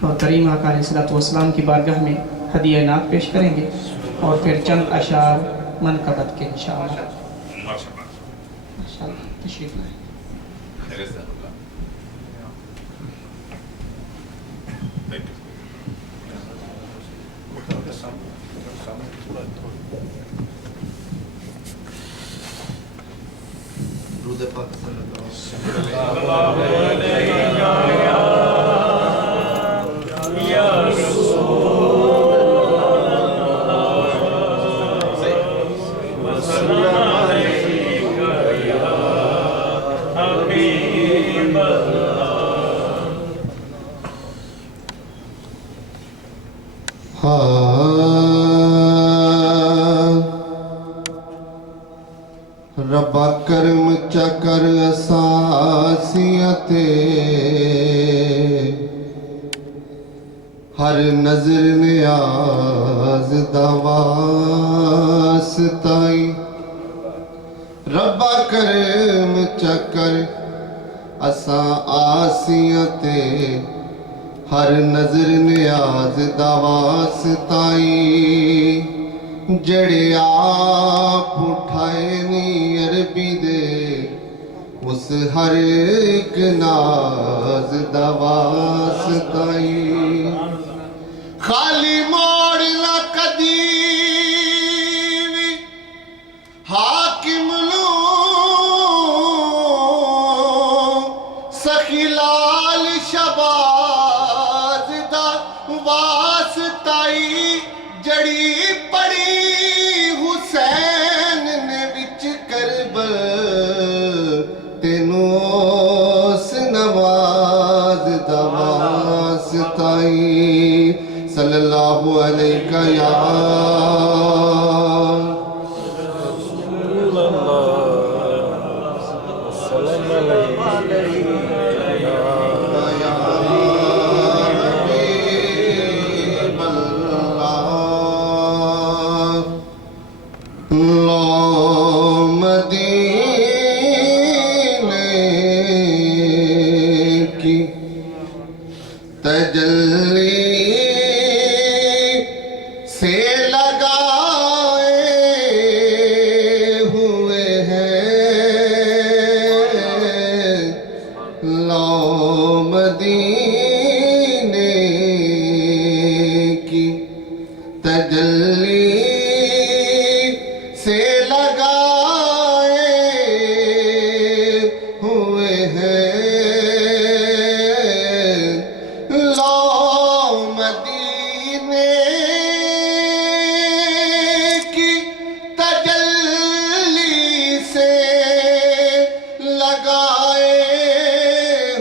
اور کریم آقا علیہ السلام کی بارگاہ میں ہدیہ نعت پیش کریں گے اور پھر چند اشعار منقبت کے انشاءاللہ ماشاءاللہ تشریف لائیں. درود پاک صلی اللہ ربا کرم چکر اساسیت ہر نظر نیاز دواسطائی ربا کرم چکر اساسیت ہر نظر نیاز دواسطائی جڑے آپ اٹھائے نی عربی دے اس ہر ایک ناز دواسطائی خالی موڑ نہ کدی وی حاکم لو سخی لال شباز دا واسطائی جڑی پڑی حسین نے وچ کربل تینوں اس نواز دا واسطائی صلی اللہ علیہ یا تجلی سے لگائے ہوئے ہیں لو مدینے کی تجلی سے لگائے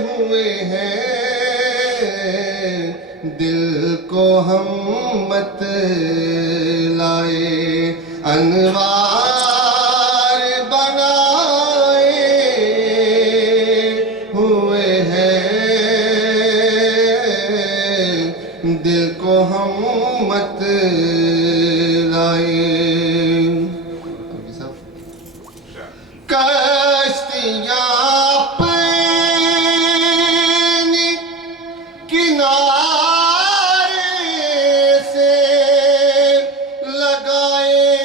ہوئے ہیں دل کو ہم مت لائے انوار بنائے ہوئے ہیں دل کو ہم مت لائے کشتیاں اپنی کنارے سے لگائے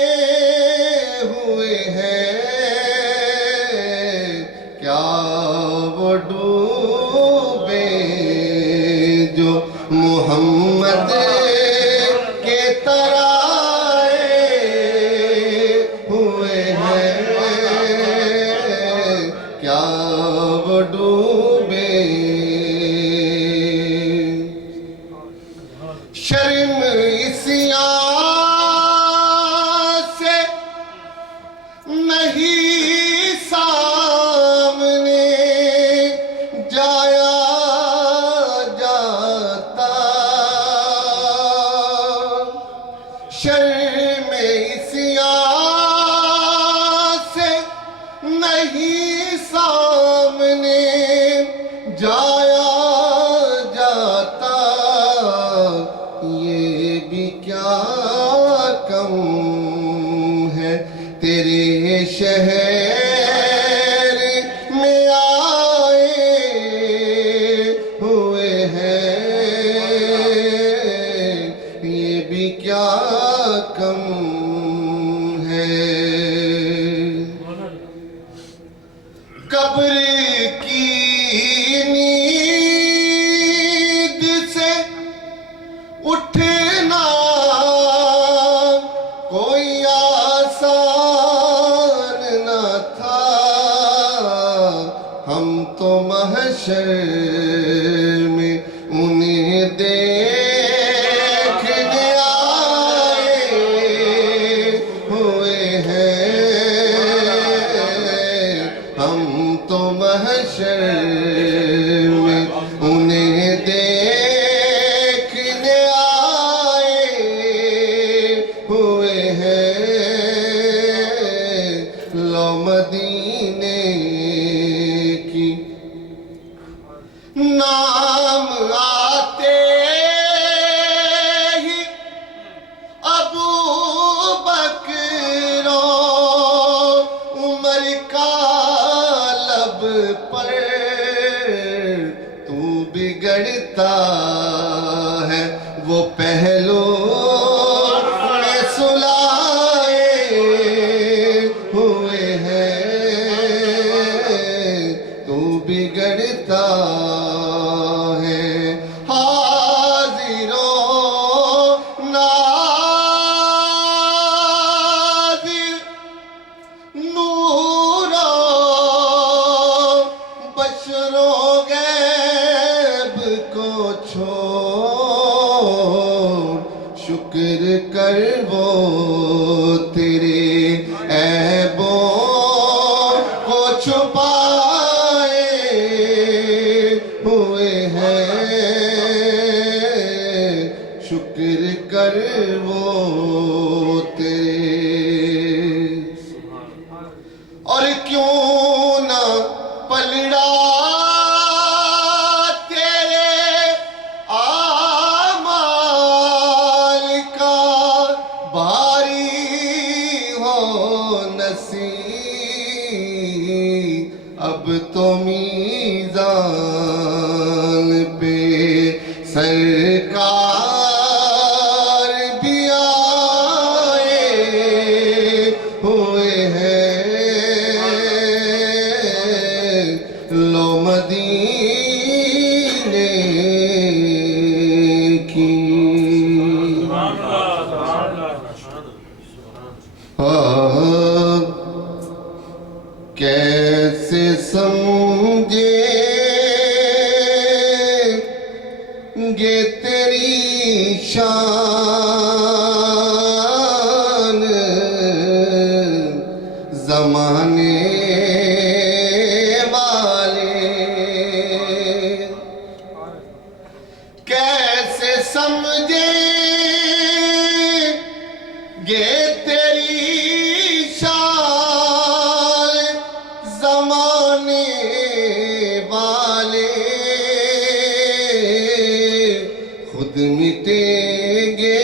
بگڑتا ہے وہ پہلو میں سلائے ہوئے ہیں تو بگڑتا ہے حاضر و ناظر نور و بشر و غیب کو چھوڑ شکر کر وہ تیرے عیبوں کو چھپائے ہوئے ہیں شکر کر وہ تیرے اور کیوں نہ پلڑا تیرے اعمال کا بھاری ہو نصیب اب تو میزان پہ سرکار بھی آئے ہوئے ہیں لو مدینے کی کیسے سمجھے گے تیری شان زمانے والے کیسے سمجھے گے تیری شان زمانے والے خود مٹیں گے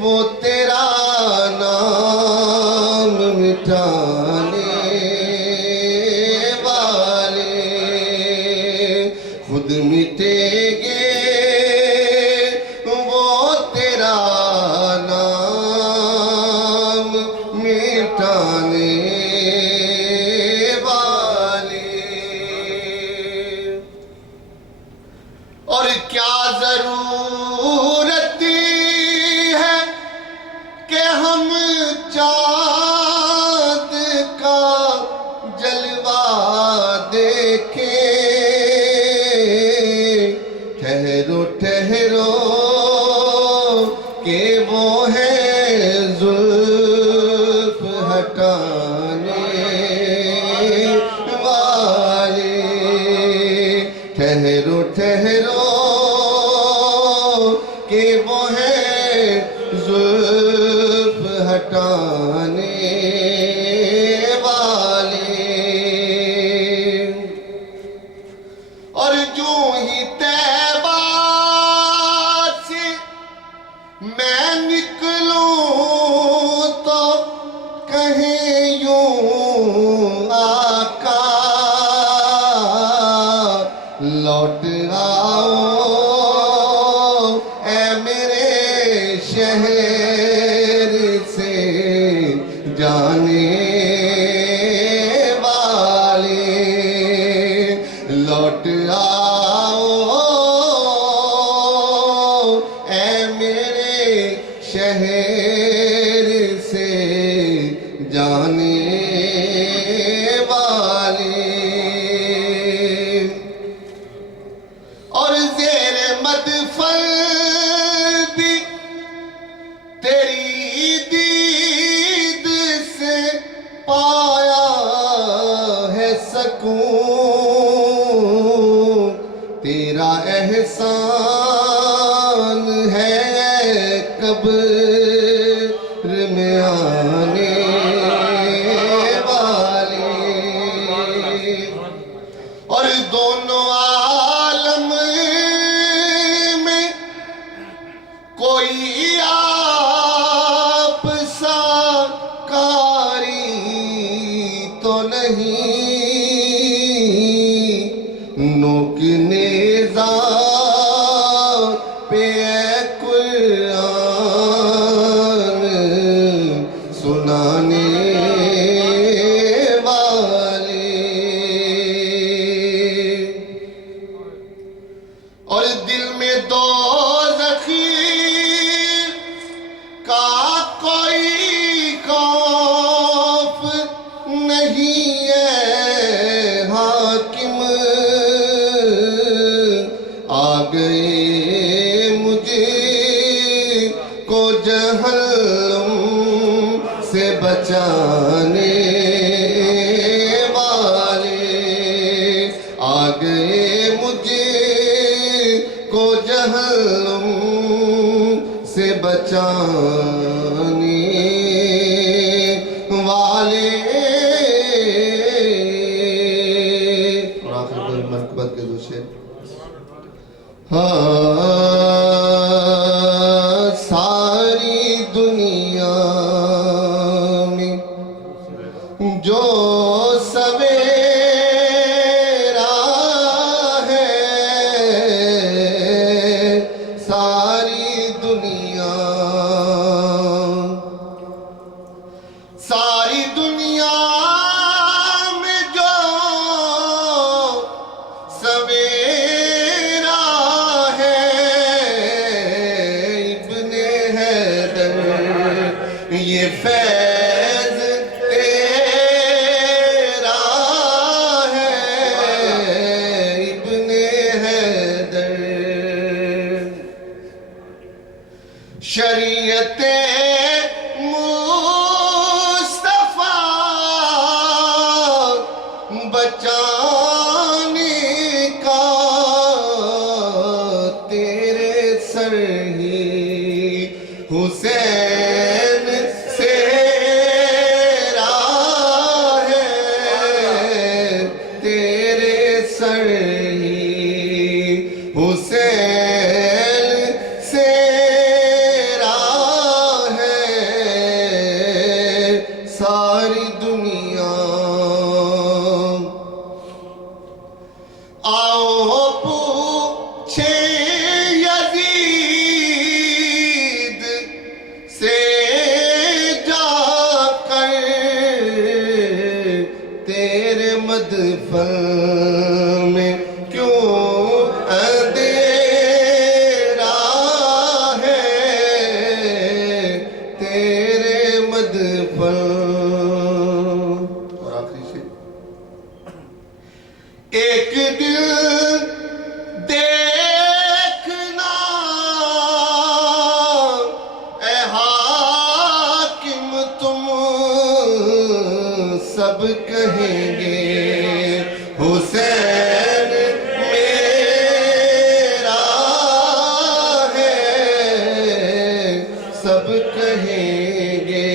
وہ تیرا نام مٹانے والے خود مٹیں گے وہ تیرا نام مٹانے والے اور کیا ضرورت ہے کہ ہم چاند کا جلوہ دیکھیں ٹھہرو ٹھہرو کہ وہ ہے زلف ہٹانے والے ٹھہرو ٹھہرو کہ وہ ہے زلف ہٹانے والے اور جو ہی طیبہ سے میں نکلوں تو کہیں یوں آقا لوٹ آؤ اے میرے شہر سے جانے والے لوٹ آؤ اے میرے شہر سے جانے والے اور زیر مدفن بھی تیری دید سے پایا ہے سکون تیرا احسان ہے قبر میں آنے والے اور دونوں عالم میں کوئی آپ سا کاری تو نہیں نوک نیزہ پہ اے قرآن سنانے والے، اور دل میں دوزخی کا کوئی خوف نہیں ہے حاکم، آ گئے مجھے کو جہنم سے بچانے والے، آ گئے مجھے کو جہنم سے بچانے والے۔ اور آخر کوئی مرکبت کے دو شعر۔ ساری دنیا میں جو سویرا ہے، ساری دنیا میں جو سویرا ہے، ابن حیدر یہ فیض تیرا ہے، ابن حیدر شریعت مصطفیٰ بچانے کا تیرے سر ہی حسین سے راہ ہے، تیرے سر ہی حسین سے راہ ہے، ساری دنیا آؤ پوچھے یزید سے جا کر، تیرے مدفن میں کیوں اندھیرا ہے، تیرے مدفن۔ اور آخری سے ایک دل دیکھنا اے حاکم تم سب کہیں گے حسین میرا ہے، سب کہیں گے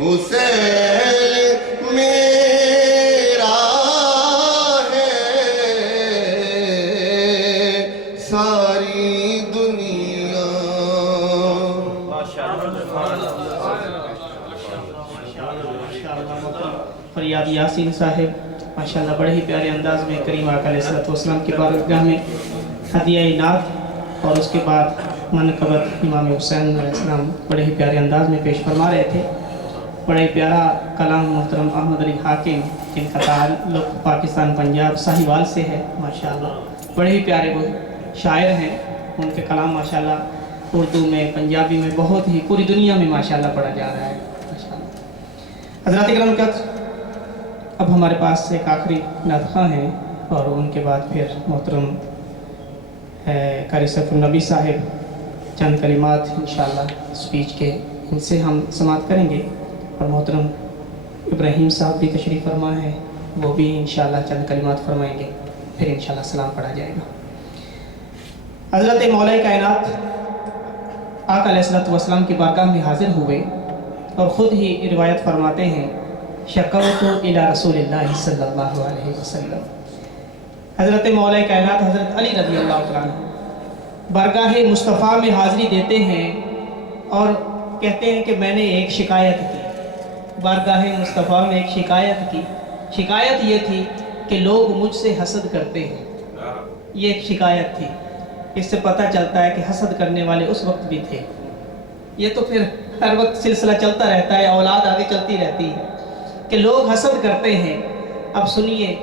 حسین میرا ہے، ساری دنیا۔ فریاد یاسین صاحب ماشاءاللہ بڑے ہی پیارے انداز میں کریم آقا علیہ السلام کی بارگاہ میں ہدیہ نعت اور اس کے بعد منقبت امام حسین علیہ السلام بڑے ہی پیارے انداز میں پیش فرما رہے تھے۔ بڑے ہی پیارا کلام محترم احمد علی حاکم جن کا تعلق پاکستان پنجاب ساہیوال سے ہے، ماشاءاللہ بڑے ہی پیارے وہ شاعر ہیں، ان کے کلام ماشاءاللہ اردو میں پنجابی میں بہت ہی پوری دنیا میں ماشاءاللہ پڑھا جا رہا ہے ماشاءاللہ۔ حضرات کرام اب ہمارے پاس ایک آخری نطخہ ہیں اور ان کے بعد پھر محترم قاری سیف النبی صاحب چند کلمات انشاءاللہ سپیچ کے ان سے ہم سماعت کریں گے، اور محترم ابراہیم صاحب بھی تشریف فرما ہے، وہ بھی انشاءاللہ چند کلمات فرمائیں گے، پھر انشاءاللہ سلام پڑھا جائے گا۔ حضرت مولا کائنات آقا علیہ السلام کی بارگاہ میں حاضر ہوئے اور خود ہی روایت فرماتے ہیں شکوت الی رسول اللہ صلی اللہ علیہ وسلم۔ حضرت مولا کائنات حضرت علی رضی اللہ عنہ بارگاہ مصطفیٰ میں حاضری دیتے ہیں اور کہتے ہیں کہ میں نے ایک شکایت کی، بارگاہ مصطفیٰ میں ایک شکایت کی۔ شکایت یہ تھی کہ لوگ مجھ سے حسد کرتے ہیں. یہ ایک شکایت تھی. اس سے پتہ چلتا ہے کہ حسد کرنے والے اس وقت بھی تھے. یہ تو پھر ہر وقت سلسلہ چلتا رہتا ہے, اولاد آگے چلتی رہتی ہے کہ لوگ حسد کرتے ہیں. اب سنیے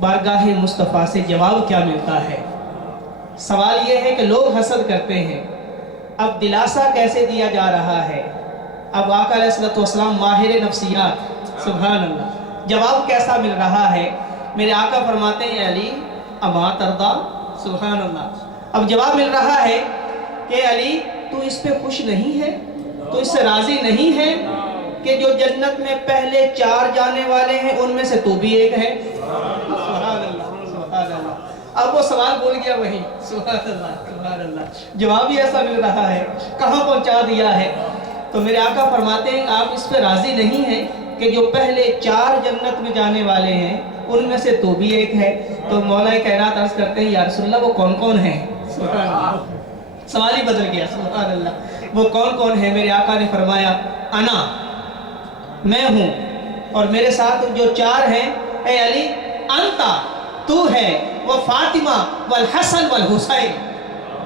بارگاہ مصطفیٰ سے جواب کیا ملتا ہے. سوال یہ ہے کہ لوگ حسد کرتے ہیں, اب دلاسا کیسے دیا جا رہا ہے. اب آقا علیہ الصلوۃ والسلام ماہر نفسیات, سبحان اللہ, جواب کیسا مل رہا ہے. میرے آقا فرماتے ہیں علی اما ترضا, سبحان اللہ. اب جواب مل رہا ہے کہ علی تو اس پہ خوش نہیں ہے, تو اس سے راضی نہیں ہے کہ جو جنت میں پہلے 4 جانے والے ہیں ان میں سے تو بھی ایک ہے. سبحان اللہ, سبحان اللہ. اب وہ سوال بول گیا وہی, سبحان اللہ, سبحان اللہ. جواب ہی ایسا مل رہا ہے, کہاں پہنچا دیا ہے. تو میرے آقا فرماتے ہیں آپ اس پہ راضی نہیں ہیں کہ جو پہلے 4 جنت میں جانے والے ہیں ان میں سے تو بھی ایک ہے. تو مولا کائنات عرض کرتے ہیں یا رسول اللہ وہ کون کون ہیں. سبحان اللہ, سوال ہی بدل گیا, سبحان اللہ. وہ کون کون ہیں. میرے آقا نے فرمایا انا, میں ہوں, اور میرے ساتھ جو 4 ہیں, اے علی انتا, تو ہے, وہ فاطمہ والحسن والحسین.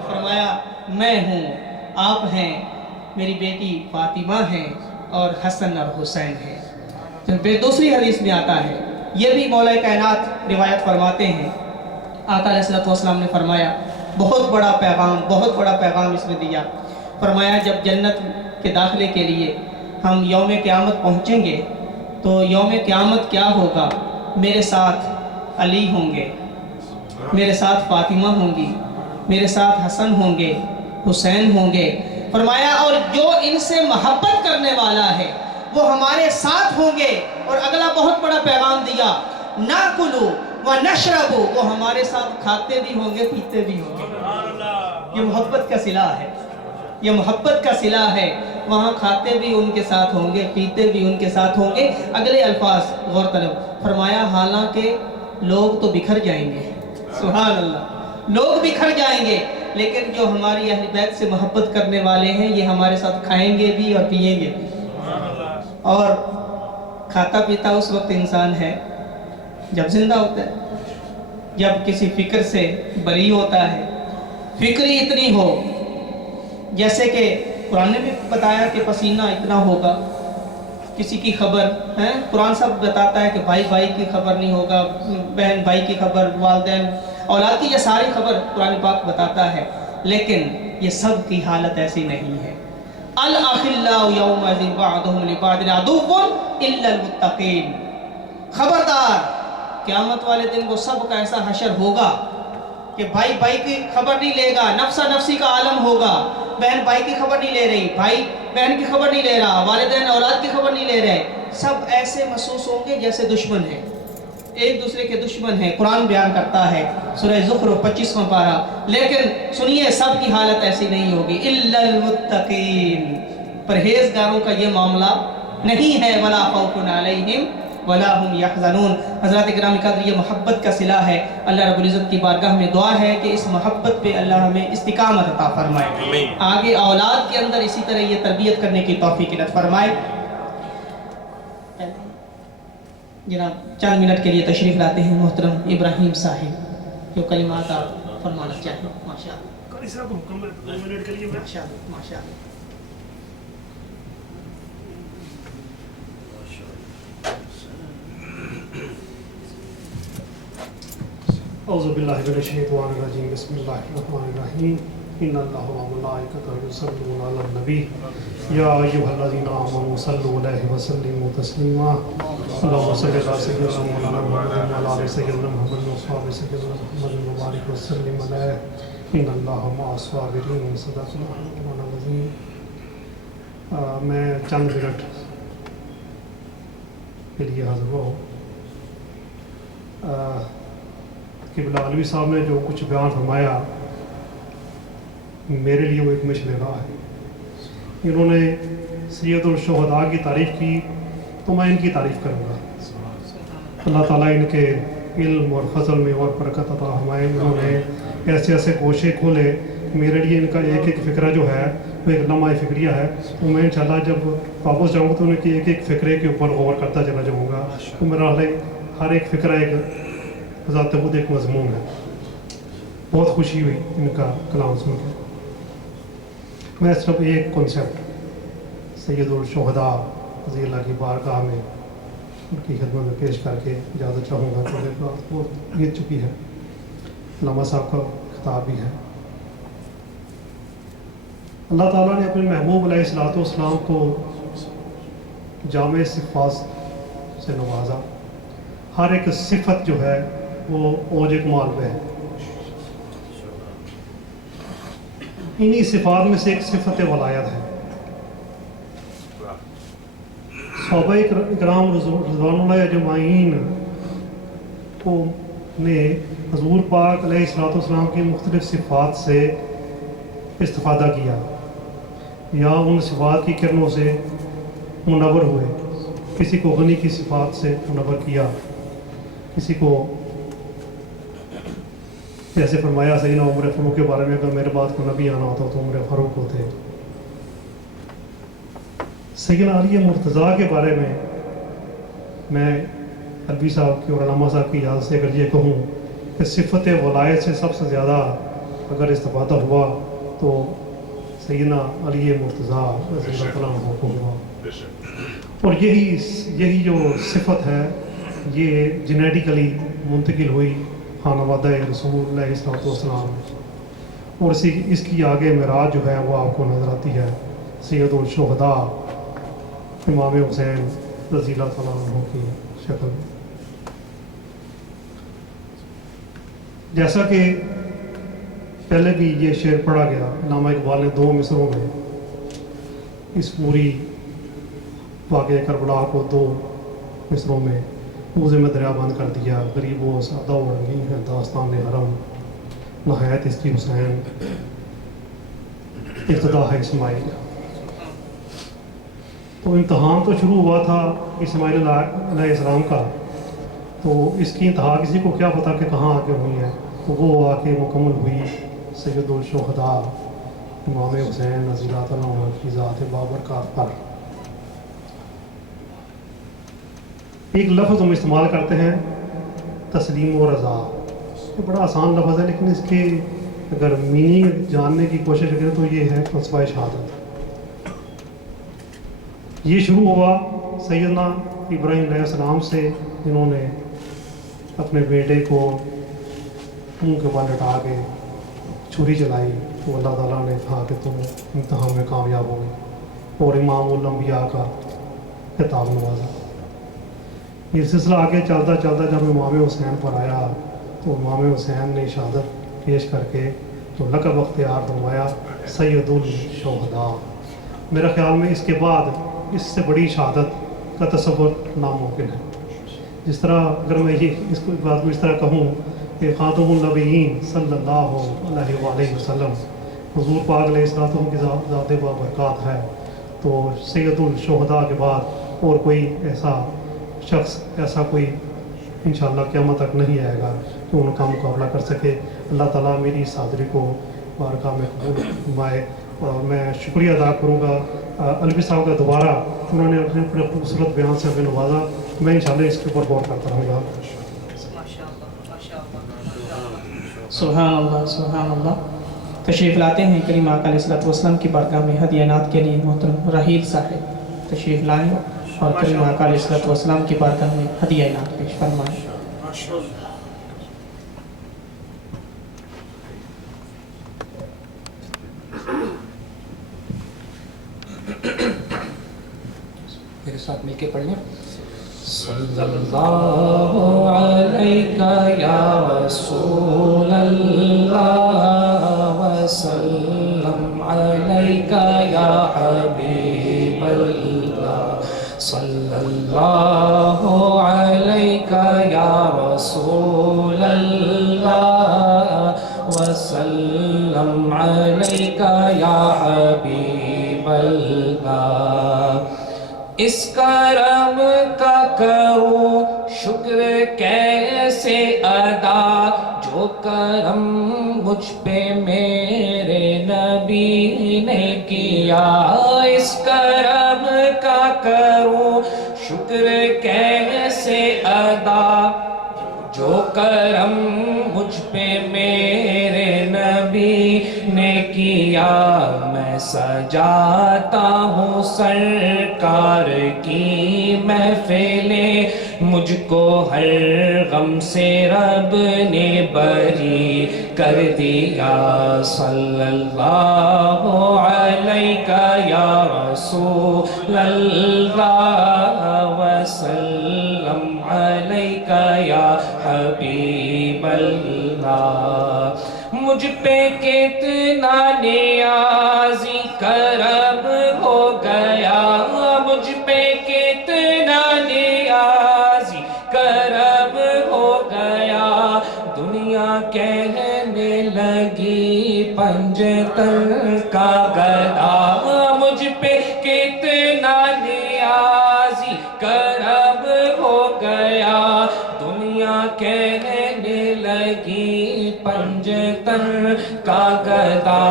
فرمایا میں ہوں, آپ ہیں, میری بیٹی فاطمہ ہیں, اور حسن اور حسین ہیں. پھر دوسری حدیث میں آتا ہے, یہ بھی مولا کائنات روایت فرماتے ہیں, آقا علیہ الصلوۃ والسلام نے فرمایا بہت بڑا پیغام, بہت بڑا پیغام اس میں دیا. فرمایا جب جنت کے داخلے کے لیے ہم یوم قیامت پہنچیں گے تو یوم قیامت کیا ہوگا. میرے ساتھ علی ہوں گے, میرے ساتھ فاطمہ ہوں گی, میرے ساتھ حسن ہوں گے, حسین ہوں گے. فرمایا اور جو ان سے محبت کرنے والا ہے وہ ہمارے ساتھ ہوں گے. اور اگلا بہت بڑا پیغام دیا, ناکلو و نشربو, وہ ہمارے ساتھ کھاتے بھی ہوں گے, پیتے بھی ہوں گے. یہ محبت کا صلہ ہے, یہ محبت کا صلہ ہے. وہاں کھاتے بھی ان کے ساتھ ہوں گے, پیتے بھی ان کے ساتھ ہوں گے. اگلے الفاظ غور طلب. فرمایا حالانکہ لوگ تو بکھر جائیں گے, سبحان اللہ, لوگ بکھر جائیں گے, لیکن جو ہماری اہل بیت سے محبت کرنے والے ہیں یہ ہمارے ساتھ کھائیں گے بھی اور پیئیں گے بھی. اور کھاتا پیتا اس وقت انسان ہے جب زندہ ہوتا ہے, جب کسی فکر سے بری ہوتا ہے, فکری اتنی ہو جیسے کہ قرآن نے بھی بتایا کہ پسینہ اتنا ہوگا, کسی کی خبر ہے, قرآن سب بتاتا ہے کہ بھائی بھائی کی خبر نہیں ہوگا, بہن بھائی کی خبر, والدین اولاد کی, یہ ساری خبر قرآن پاک بتاتا ہے. لیکن یہ سب کی حالت ایسی نہیں ہے. الاخلاء یومئذ بعضهم لبعض عدو الا المتقین. خبردار قیامت والے دن وہ سب کا ایسا حشر ہوگا کہ بھائی بھائی کی خبر نہیں لے گا, نفسا نفسی کا عالم ہوگا. بہن بھائی کی خبر نہیں لے رہی, بھائی بہن کی خبر نہیں لے رہا, والدین اولاد کی خبر نہیں لے رہے. سب ایسے محسوس ہوں گے جیسے دشمن ہیں, ایک دوسرے کے دشمن ہیں. قرآن بیان کرتا ہے سورہ زخرف 25واں پارہ. لیکن سنیے سب کی حالت ایسی نہیں ہوگی. الا المتقین, پرہیزگاروں کا یہ معاملہ نہیں ہے. ولا خوف علیہم ولا هم یحزنون. حضرات کرام قدر, یہ محبت کا صلہ ہے. اللہ رب العزت کی بارگاہ میں دعا ہے کہ اس محبت پہ اللہ ہمیں استقامت عطا فرمائے, آگے اولاد کے اندر اسی طرح یہ تربیت کرنے کی توفیق عطا فرمائے. جناب چند منٹ کے لیے تشریف لاتے ہیں محترم ابراہیم صاحب, جو کلمات آپ فرمانا چاہیں. ماشاء اللہ, ماشاء اللہ. اعوذ باللہ من الشیطان الرجیم, بسم اللہ الرحمن الرحیم. ان اللہ و ملائکتہ یصلون علی النبی یا ایھا الذین آمنوا صلوا علیہ وسلموا تسلیما. اللهم صل علی سیدنا مولانا محمد وعلی آل سیدنا محمد واصحاب سیدنا محمد وبارک وسلم علیہ. ان اللہ مع الصابرین. صدق اللہ العظیم. میں چند منٹ کے لیے حاضر ہوں. قبلہ علوی صاحب نے جو کچھ بیان فرمایا میرے لیے وہ ایک مشن راہ ہے. انہوں نے سید الشہداء کی تعریف کی تو میں ان کی تعریف کروں گا. اللہ تعالیٰ ان کے علم اور فضل میں اور برکت عطا فرمائے. انہوں نے ایسے ایسے گوشے کھولے, میرے لیے ان کا ایک ایک فکرہ جو ہے وہ ایک لمحہ فکریہ ہے. تو میں انشاءاللہ جب واپس جاؤں گا تو ان کی ایک ایک فکرے کے اوپر غور کرتا چلا جاؤں گا. تو میرا ہر ایک فکرہ ایک ذات خود ایک مضمون ہے. بہت خوشی ہوئی ان کا کلام سن کے. میں صرف ایک کنسیپٹ سید الشہداء رضی اللہ کی بارگاہ میں ان کی خدمت میں پیش کر کے اجازت چاہوں گا. تو ایک بات بہت بیت چکی ہے. علامہ صاحب کا خطاب بھی ہے. اللہ تعالیٰ نے اپنے محبوب علیہ الصلوۃ والسلام کو جامع صفات سے نوازا. ہر ایک صفت جو ہے وہ اوج کمال پہ ہے. انہی صفات میں سے ایک صفت ولایت ہے. صحابہ اکرام رضوان اللہ اجمعین کو نے حضور پاک علیہ الصلوۃ والسلام کی مختلف صفات سے استفادہ کیا یا ان صفات کی کرنوں سے منور ہوئے. کسی کو غنی کی صفات سے منور کیا, کسی کو جیسے فرمایا سیدنا عمر فاروق کے بارے میں, اگر میرے بعد کو نبی آنا ہوتا تو عمر فاروق ہوتے. سیدنا علی مرتضیٰ کے بارے میں الوی صاحب کی اور علامہ صاحب کی اجازت سے اگر یہ کہوں کہ صفت ولایت سے سب سے زیادہ اگر استفادہ ہوا تو سیدنا علی مرتضیٰ رضی اللہ عنہ کو ہوا. اور یہی جو صفت ہے یہ جینیٹیکلی منتقل ہوئی خانوادہ رسول علیہ الصلوۃ والسلام. اور اس کی آگے معراج جو ہے وہ آپ کو نظر آتی ہے سید الشہداء امام حسین رضی اللہ تعالیٰ عنہ کی شکل میں. جیسا کہ پہلے بھی یہ شعر پڑھا گیا, علامہ اقبال نے 2 مصروں میں اس پوری واقعہ کربلا کو 2 مصروں میں موزے میں دریا بند کر دیا. غریب و سادہ و رنگین ہے داستان حرم, نہایت اس کی حسین ابتدا ہے اسماعیل. تو امتحان تو شروع ہوا تھا اسماعیل علیہ السلام کا, تو اس کی انتہا کسی کو کیا پتا کہ کہاں آ کے ہوئی ہے. تو وہ آ کے مکمل ہوئی سید الشہداء امام حسین رضی اللہ تعالیٰ عنہ کی ذات بابرکات پر. ایک لفظ ہم استعمال کرتے ہیں تسلیم و رضا. یہ بڑا آسان لفظ ہے لیکن اس کے اگر میننگ جاننے کی کوشش کریں تو یہ ہے فلسفہ شہادت. یہ شروع ہوا سیدنا ابراہیم علیہ السلام سے, جنہوں نے اپنے بیٹے کو منہ کے بل لٹا کے چھری چلائی تو اللہ تعالیٰ نے کہا کہ تم امتحان میں کامیاب ہوگی, اور امام الانبیاء کا خطاب نوازا. یہ سلسلہ آگے چلتا چلتا جب امام حسین پر آیا تو امام حسین نے شہادت پیش کر کے تو لقب اختیار فرمایا سید الشہداء. میرا خیال میں اس کے بعد اس سے بڑی شہادت کا تصور ناممکن ہے. جس طرح اگر میں اس بات کو اس طرح کہوں کہ خاتم النبیین صلی اللہ علیہ وآلہ وسلم حضور پاک علیہ السلام کی ذات بابرکات ہے, تو سید الشہداء کے بعد اور کوئی ایسا شخص ایسا کوئی انشاءاللہ قیامت تک نہیں آئے گا کہ ان کا مقابلہ کر سکے. اللہ تعالیٰ میری اس حاضری کو بارگاہ میں قبول فرمائے. اور میں شکریہ ادا کروں گا الوی صاحب کا دوبارہ, انہوں نے اپنے خوبصورت بیان سے ہمیں نوازا. میں انشاءاللہ اس کے اوپر غور کرتا رہوں گا. سبحان اللہ سبحان اللہ. تشریف لاتے ہیں کریم آقا علیہ الصلوۃ والسلام کی بارگاہ میں ہدیہ نعت کے لیے محترم رحیل صاحب تشریف لائیں اور کریم آقا علیہ الصلوۃ والسلام کی بارگاہ میں ہدیہ نعت پیش فرمائیں. میرے ساتھ مل کے پڑھ لیں. صلی اللہ علیہ یا رسول اللہ وسلم علیہ یا حبیب اللہ. صلی اللہ علیہ یا رسول اللہ وسلم علیہ یا حبیب اللہ. اس کرم کا کروں شکر کیسے ادا, جو کرم مجھ پہ میرے نبی نے کیا. اس کرم کا کروں شکر کیسے ادا, جو کرم مجھ پہ میرے نبی نے کیا، میں سجاتا ہوں سرکار کی محفلیں، مجھ کو ہر غم سے رب نے بری کر دیا۔ صلی اللہ علیہ یا رسول اللہ وسلم علیک یا حبیب اللہ۔ مجھ پہ کتنا نیازی کرم ہو گیا، مجھ پہ کتنا نیازی کرم ہو گیا، دنیا کہنے لگی پنجتن کا گدا، مجھ پہ کتنا نیازی کرم ہو گیا، دنیا کہنے لگی پنجتن کا گدا۔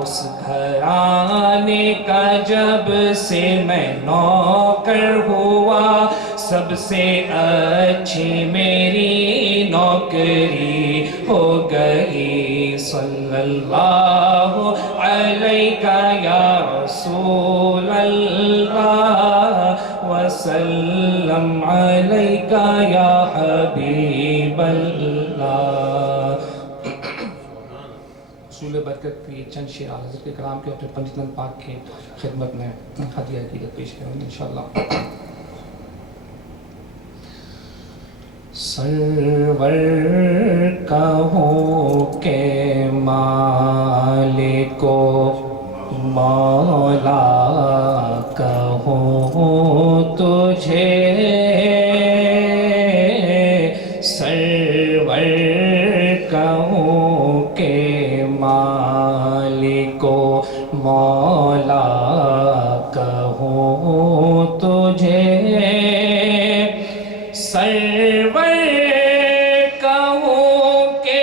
اس گھرانے کا جب سے میں نوکر ہوا، سب سے اچھی میری نوکری ہو گئی۔ صلی اللہ علیہ یا رسول اللہ وسلم علیک یا حبیب اللہ۔ حصول برکت کی چند شعر حضرت کرام کے اور پنجتن پاک کی خدمت میں ہدیہ عقیدت پیش کریں گے انشاءاللہ۔ سرور کہوں کہ مالک و مولا کہوں تجھے، سرور کہوں کہ مالک و مولا کہوں تجھے، سرور کہوں کہ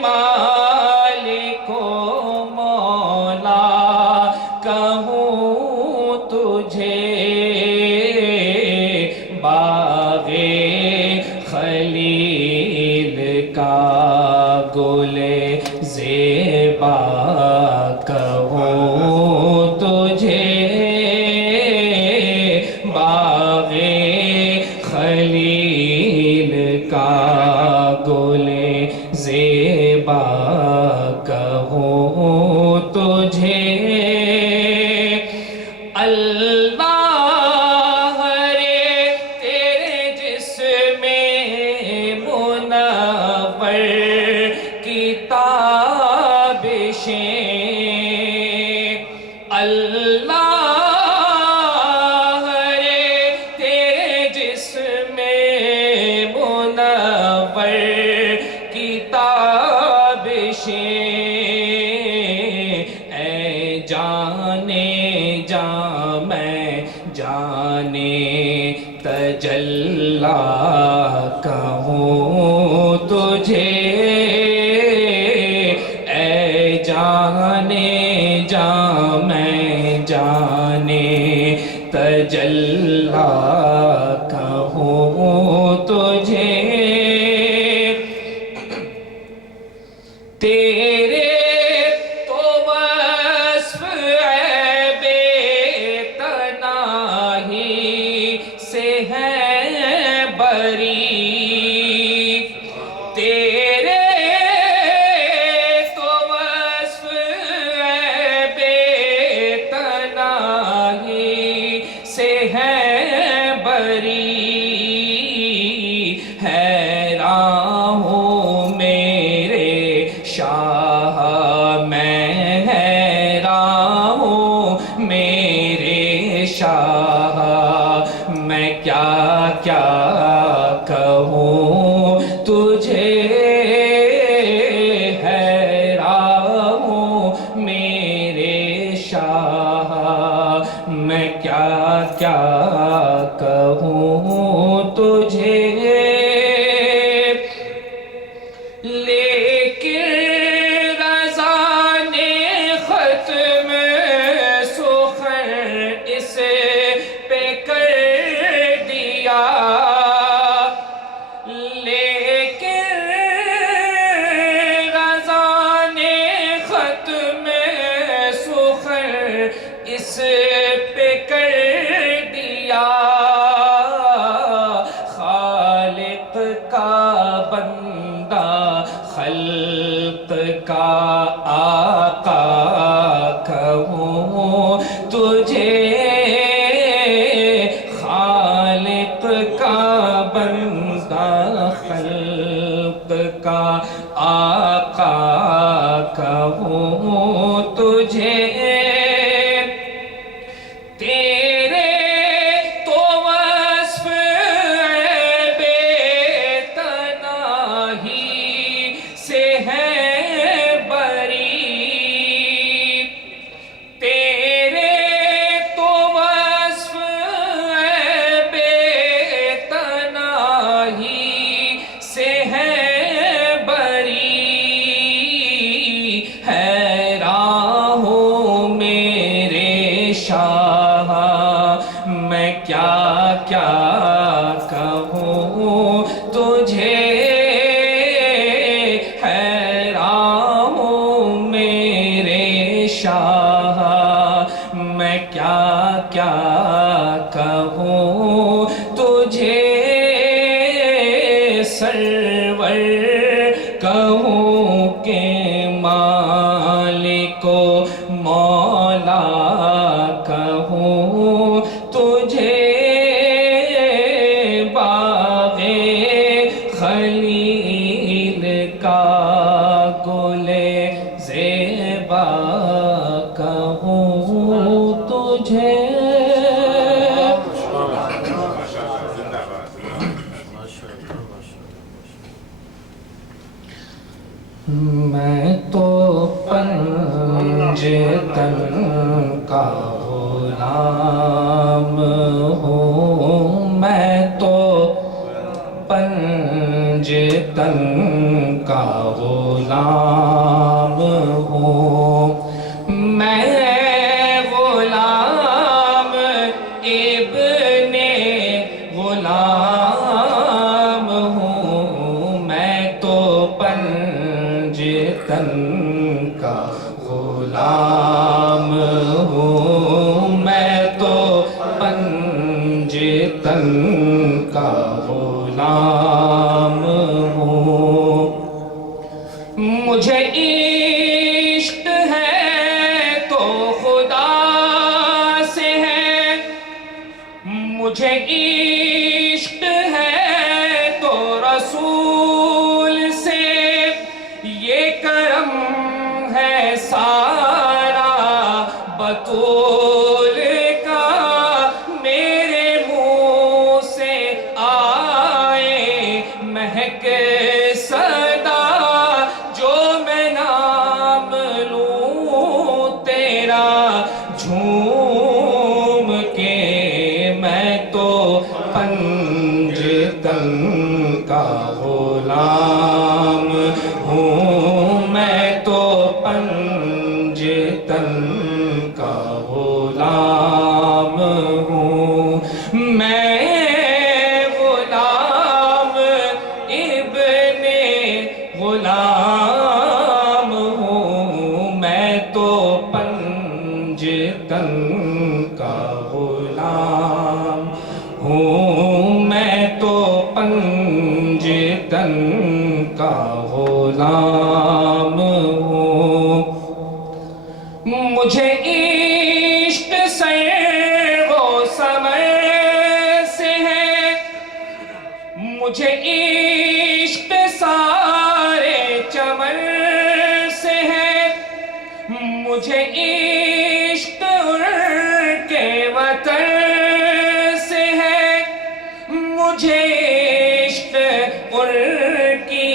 مالک و مولا کہوں تجھے، باغ خلیل کا گل زیبا کہوں تجھے، باغ خلیل کا گل زیبا کہوں تجھے، اللہ رے تیرے جسم منور کی تابشیں، اللہ رے تیرے جسم منور کی تابشیں، اے جانے جاں میں جانے تجلی کہوں تجھے، اے جانے جاں میں جانے تجلی کہوں تجھے، تیرے تو وصف عیب تناہی سے ہے بری، تیرے تو وصف عیب تناہی سے ہے بری، حیران ہوں میرے شاہ میں، حیران ہوں میرے شاہ میں، کیا کیا کہوں تجھے، حیران ہوں میرے شاہ میں، کیا کیا کہوں تجھے، لیکن رضا نے ختم سخن اس پہ کر دیا، لیکن پہ کر دیا خالق کا بندہ خلق کا آقا کہوں تجھے خالق کا بندہ خلق کا آقا کہوں تجھے تیرے تو وصف بے تناہی سے ہے بری تیرے تو وصف بے تناہی سے ہے بری حیران ہوں میرے شاہ میں کیا کہوں تجھے حیران ہوں میرے شاہ میں کیا کہوں تجھے سرور کہوں کہ مالک و مولا کہوں تجھے باغ خلیل کا گل زیبا کہوں تجھے میں تو پنج تن کا غلام ہوں میں تو پنج تن کا غلام ہوں میں غلام ابن غلام ہوں میں تو پنج تن کا غلام ہوں میں تو پنج تن کا غلام ہوں مجھے عشق ہے تو خدا سے ہے مجھے عشق ہے تو رسول سے یہ کرم ہے سارا بطول کا میرے منہ سے آئے مہک صدا جو میں نام لوں تیرا جھوم کے میں تو پنج تن کا غلام ہوں میں تو پنج تن کا غلام ہوں میں غلام ابن غلام ہوں میں تو پنج تن کا غلام ہوں میں تو پنج تن کا غلام ہوں مجھے عشق سر و سمر سے ہے مجھے عشق سارے چمن سے ہے مجھے عشق ان کے وطن سے ہے مجھے عشق ان کی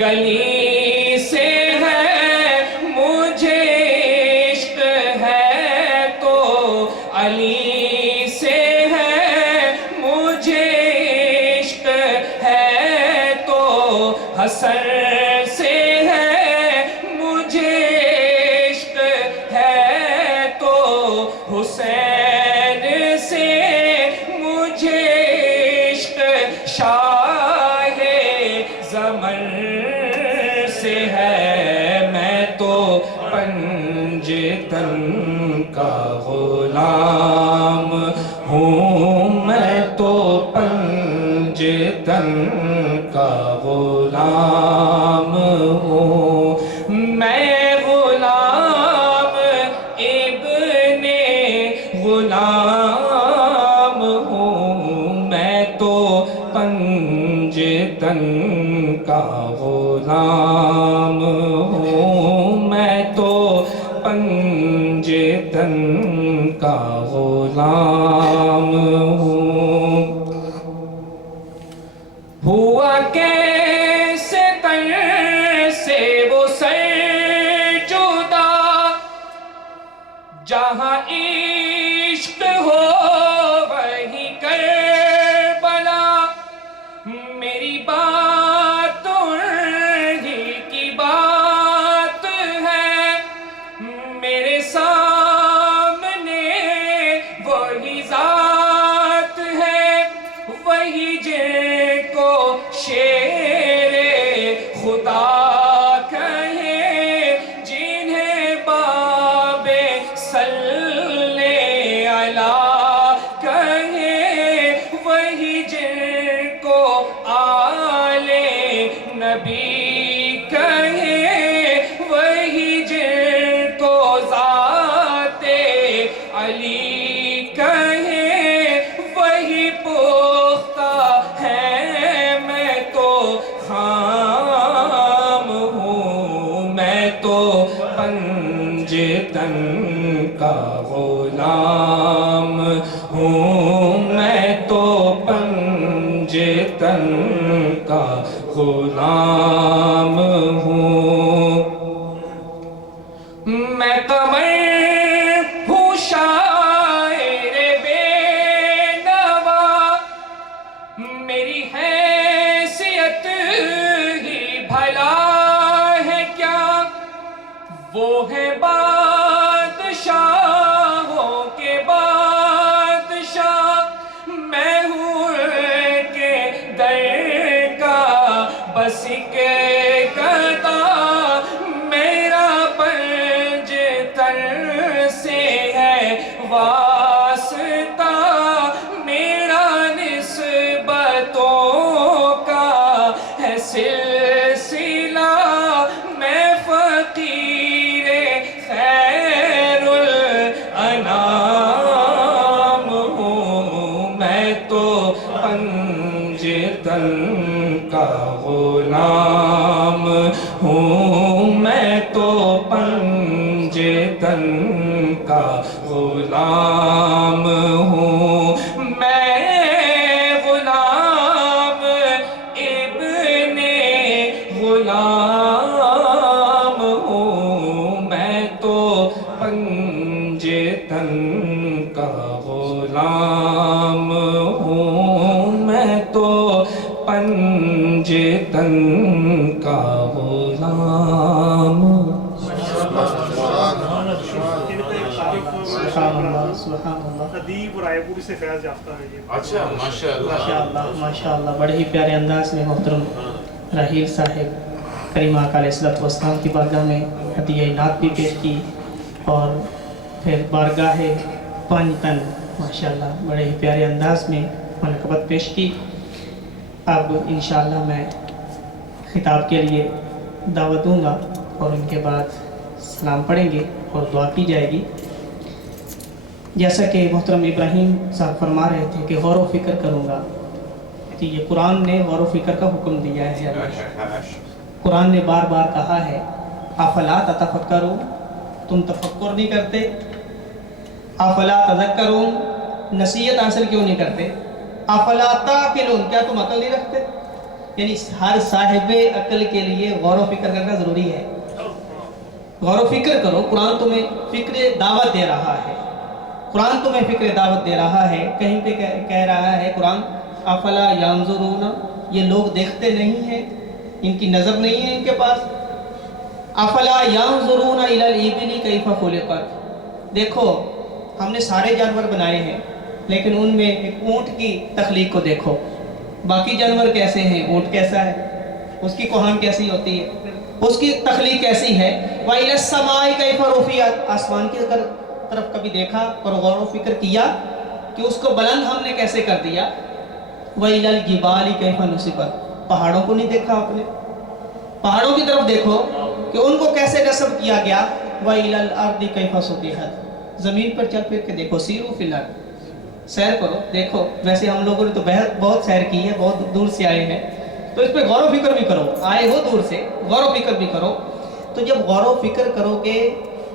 گلی سے ہے مجھے عشق ہے تو علی سے ہے مجھے عشق ہے تو حسن سے ہے مجھے عشق ہے تو حسین سے مجھے عشق شاہ زمن سے ہے میں تو پنج تن کا غلام ہوں میں تو پنجتن کا غلام ہوں میں غلام ابن غلام ہوں میں تو پنجتن کا غلام ہوں میں تو پنجتن کا غلام ہوں ہوا کیسے تن سے وہ سر جدا جہاں عشق ہو وہی کربلا میری بات انہی کی بات ہے میرے سامنے وہی ذات ہے وہی جن کو شیر خدا کہے جنہیں باب صلی علیہ کہے وہی جن کو آل نبی کہے وہی جن کو ذات علی کہے وہی پختہ ہے میں تو خام ہوں میں تو پنجتن کا غلام ہوں میں تو پنجتن کا غلام ہوں میں قمر ہوں شاعر بے نوا میری حیثیت ہی بھلا ہے کیا وہ ہے بادشاہوں کے بادشاہ میں ہوں ان کے در کا بس ایک گدا میرا پنجتن سے ہے واسطہ میرا نسبتوں کا ہے سلسلہ میں فقیر خیر الانام ہوں میں تو پنجتن کا غلام ہوں میں تو پنجتن کا غلام ہوں میں غلام ابن غلام ہوں میں تو پنجتن کا غلام ہوں میں تو پنجتن کا غلام سبحان اللہ سبحان اللہ ادیب رائے پوری سے فیض یافتہ ہے یہ اچھا ماشاءاللہ ماشاءاللہ بڑے ہی پیارے انداز میں محترم راحیل صاحب کریم آقا علیہ الصلوۃ والسلام کی بارگاہ میں ہدیہ نعت بھی پیش کی اور پھر بارگاہ پنجتن ماشاءاللہ بڑے ہی پیارے انداز میں منقبت پیش کی. اب انشاءاللہ میں خطاب کے لیے دعوت دوں گا اور ان کے بعد سلام پڑھیں گے اور دعا کی جائے گی. جیسا کہ محترم ابراہیم صاحب فرما رہے تھے کہ غور و فکر کروں گا، تو یہ قرآن نے غور و فکر کا حکم دیا ہے. قرآن نے بار بار کہا ہے افلا تتفکرون، تم تفکر نہیں کرتے، افلا تذکرون، نصیحت حاصل کیوں نہیں کرتے، افلا تعقلون، کیا تم عقل نہیں رکھتے. یعنی ہر صاحب عقل کے لیے غور و فکر کرنا ضروری ہے. غور و فکر کرو، قرآن تمہیں فکر دعوت دے رہا ہے، قرآن تمہیں فکر دعوت دے رہا ہے. کہیں پہ کہہ رہا ہے قرآن افلا ینظرون، یہ لوگ دیکھتے نہیں ہیں، ان کی نظر نہیں ہے ان کے پاس. افلا ینظرون الی الابل کیف خلقت، دیکھو ہم نے سارے جانور بنائے ہیں لیکن ان میں ایک اونٹ کی تخلیق کو دیکھو، باقی جانور کیسے ہیں، اونٹ کیسا ہے، اس کی کوہان کیسی ہوتی ہے، اس کی تخلیق کیسی ہے. وَإِلَى السَّمَاءِ كَيْفَ رُفِعَتْ، آسمان کی اگر طرف کبھی دیکھا اور غور و فکر کیا کہ اس کو بلند ہم نے کیسے کر دیا؟ وَإِلَى الْجِبَالِ كَيْفَ نُصِبَتْ، پہاڑوں کو نہیں دیکھا آپ نے؟ پہاڑوں کی طرف دیکھو کہ ان کو کیسے نصب کیا گیا۔ وَإِلَى الْأَرْضِ كَيْفَ سُطِحَتْ، زمین پر چل پھر کے دیکھو، سیروا فی الارض، سیر کرو دیکھو۔ ویسے ہم لوگوں نے تو بہت سیر کی ہے، بہت دور سے آئے ہیں، تو اس پہ غور و فکر بھی کرو، آئے ہو دور سے، غور و فکر بھی کرو۔ تو جب غور و فکر کرو گے،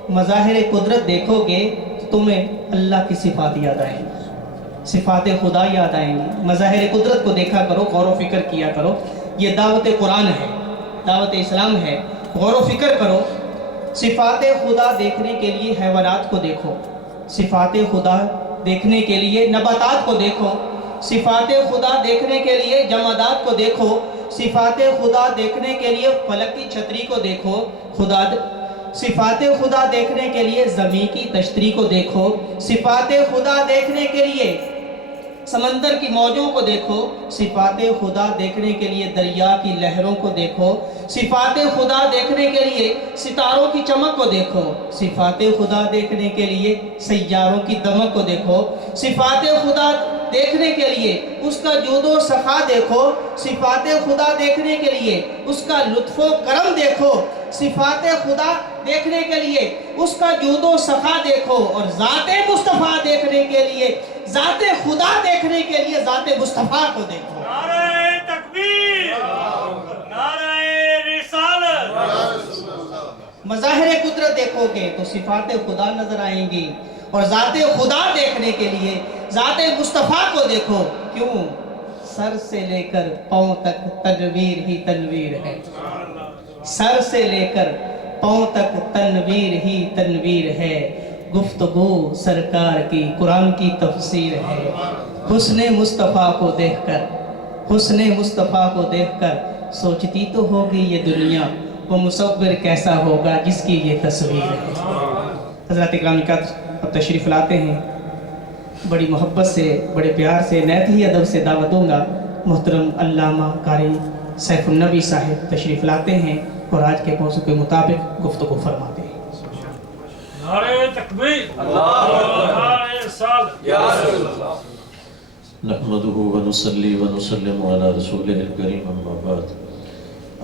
مظاہر قدرت دیکھو گے، تو تمہیں اللہ کی صفات یاد آئیں گی، صفات خدا یاد آئیں گی۔ مظاہر قدرت کو دیکھا کرو، غور و فکر کیا کرو۔ یہ دعوت قرآن ہے، دعوت اسلام ہے، غور و فکر کرو۔ صفات خدا دیکھنے کے لیے حیوانات کو دیکھو، صفات خدا دیکھنے کے لیے نباتات کو دیکھو، صفات خدا دیکھنے کے لیے جمادات کو دیکھو، صفات خدا دیکھنے کے لیے فلک کی چھتری کو دیکھو، صفات خدا دیکھنے کے لیے زمین کی تشتری کو دیکھو، صفات خدا دیکھنے کے لیے سمندر کی موجوں کو دیکھو، صفات خدا دیکھنے کے لیے دریا کی لہروں کو دیکھو، صفات خدا دیکھنے کے لیے ستاروں کی چمک کو دیکھو، صفات خدا دیکھنے کے لیے سیاروں کی دمک کو دیکھو، صفات خدا دیکھنے کے لیے اس کا جود و سخا دیکھو، صفات خدا دیکھنے کے لیے اس کا لطف و کرم دیکھو، صفات خدا دیکھنے کے لیے اس کا جود و سخا دیکھو، اور ذات مصطفیٰ دیکھنے کے لیے، ذات خدا دیکھنے کے لیے ذات مصطفیٰ کو دیکھو۔ نعرہ تکبیر، نعرہ رسالت۔ مظاہر قدرت دیکھو گے تو صفات خدا نظر آئیں گی، اور ذات خدا دیکھنے کے لیے ذات مصطفیٰ کو دیکھو۔ کیوں؟ سر سے لے کر پاؤں تک تنویر ہی تنویر ہے، سر سے لے کر پاؤں تک تنویر ہی تنویر ہے، گفتگو سرکار کی قرآن کی تفسیر ہے۔ حسن مصطفیٰ کو دیکھ کر، حسن مصطفیٰ کو دیکھ کر سوچتی تو ہوگی یہ دنیا، وہ مصور کیسا ہوگا جس کی یہ تصویر ہے۔ حضرات اکرام قدر اب تشریف لاتے ہیں، بڑی محبت سے، بڑے پیار سے، نہایت ہی ادب سے دعوت دوں گا۔ محترم علامہ قاری سیف النبی صاحب تشریف لاتے ہیں اور آج کے موضوع کے مطابق گفتگو فرماتے ہیں۔ نعرہ تکبیر، نعرہ رسالت۔ نحمده ونصلي ونسلم على رسوله الكريم أما بعد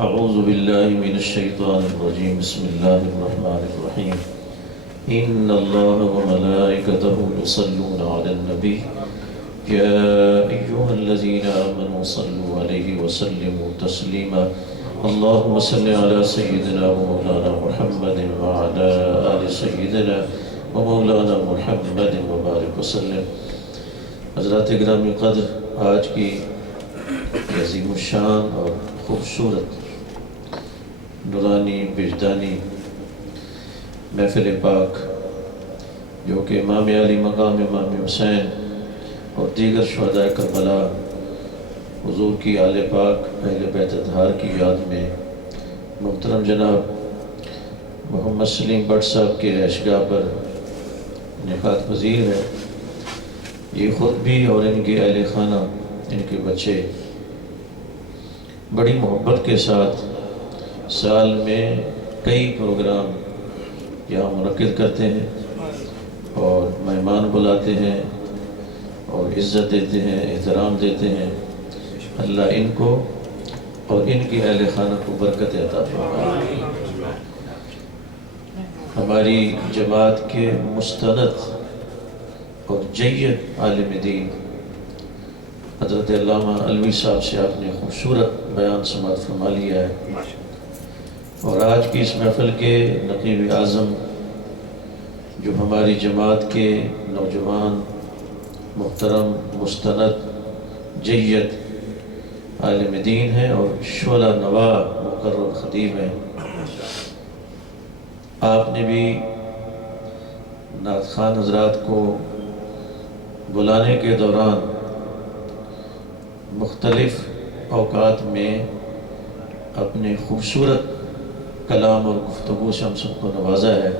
أعوذ بالله من الشيطان الرجيم بسم الله الرحمن الرحيم إن الله وملائكته يصلون على النبي يا أيها الذين آمنوا صلوا عليه وسلموا تسليما اللهم صل على سيدنا ومولانا محمد وعلى آل سيدنا ومولانا محمد وبارك وسلم۔ حضرات گرامی قدر، آج کی عظیم الشان اور خوبصورت نورانی وجدانی محفل پاک، جو کہ امام علی مقام امام حسین اور دیگر شہداء کربلا، حضور کی آل پاک اہل بیت اطہار کی یاد میں محترم جناب محمد سلیم بٹ صاحب کے عشقاء پر انعقاد پذیر ہے۔ یہ خود بھی اور ان کے اہل خانہ، ان کے بچے بڑی محبت کے ساتھ سال میں کئی پروگرام یہاں منعقد کرتے ہیں اور مہمان بلاتے ہیں اور عزت دیتے ہیں، احترام دیتے ہیں۔ اللہ ان کو اور ان کے اہل خانہ کو برکت عطا فرمائے۔ ہماری جماعت کے مستند اور جید عالم دین حضرت علامہ علوی صاحب سے آپ نے خوبصورت بیان سماعت فرما لیا ہے، اور آج کی اس محفل کے نقیب اعظم جو ہماری جماعت کے نوجوان محترم مستند جید عالم دین ہیں اور شعلہ نوا مقرر خطیب ہیں، آپ نے بھی نعت خوان حضرات کو بلانے کے دوران مختلف اوقات میں اپنے خوبصورت کلام اور گفتگو سے ہم سب کو نوازا ہے۔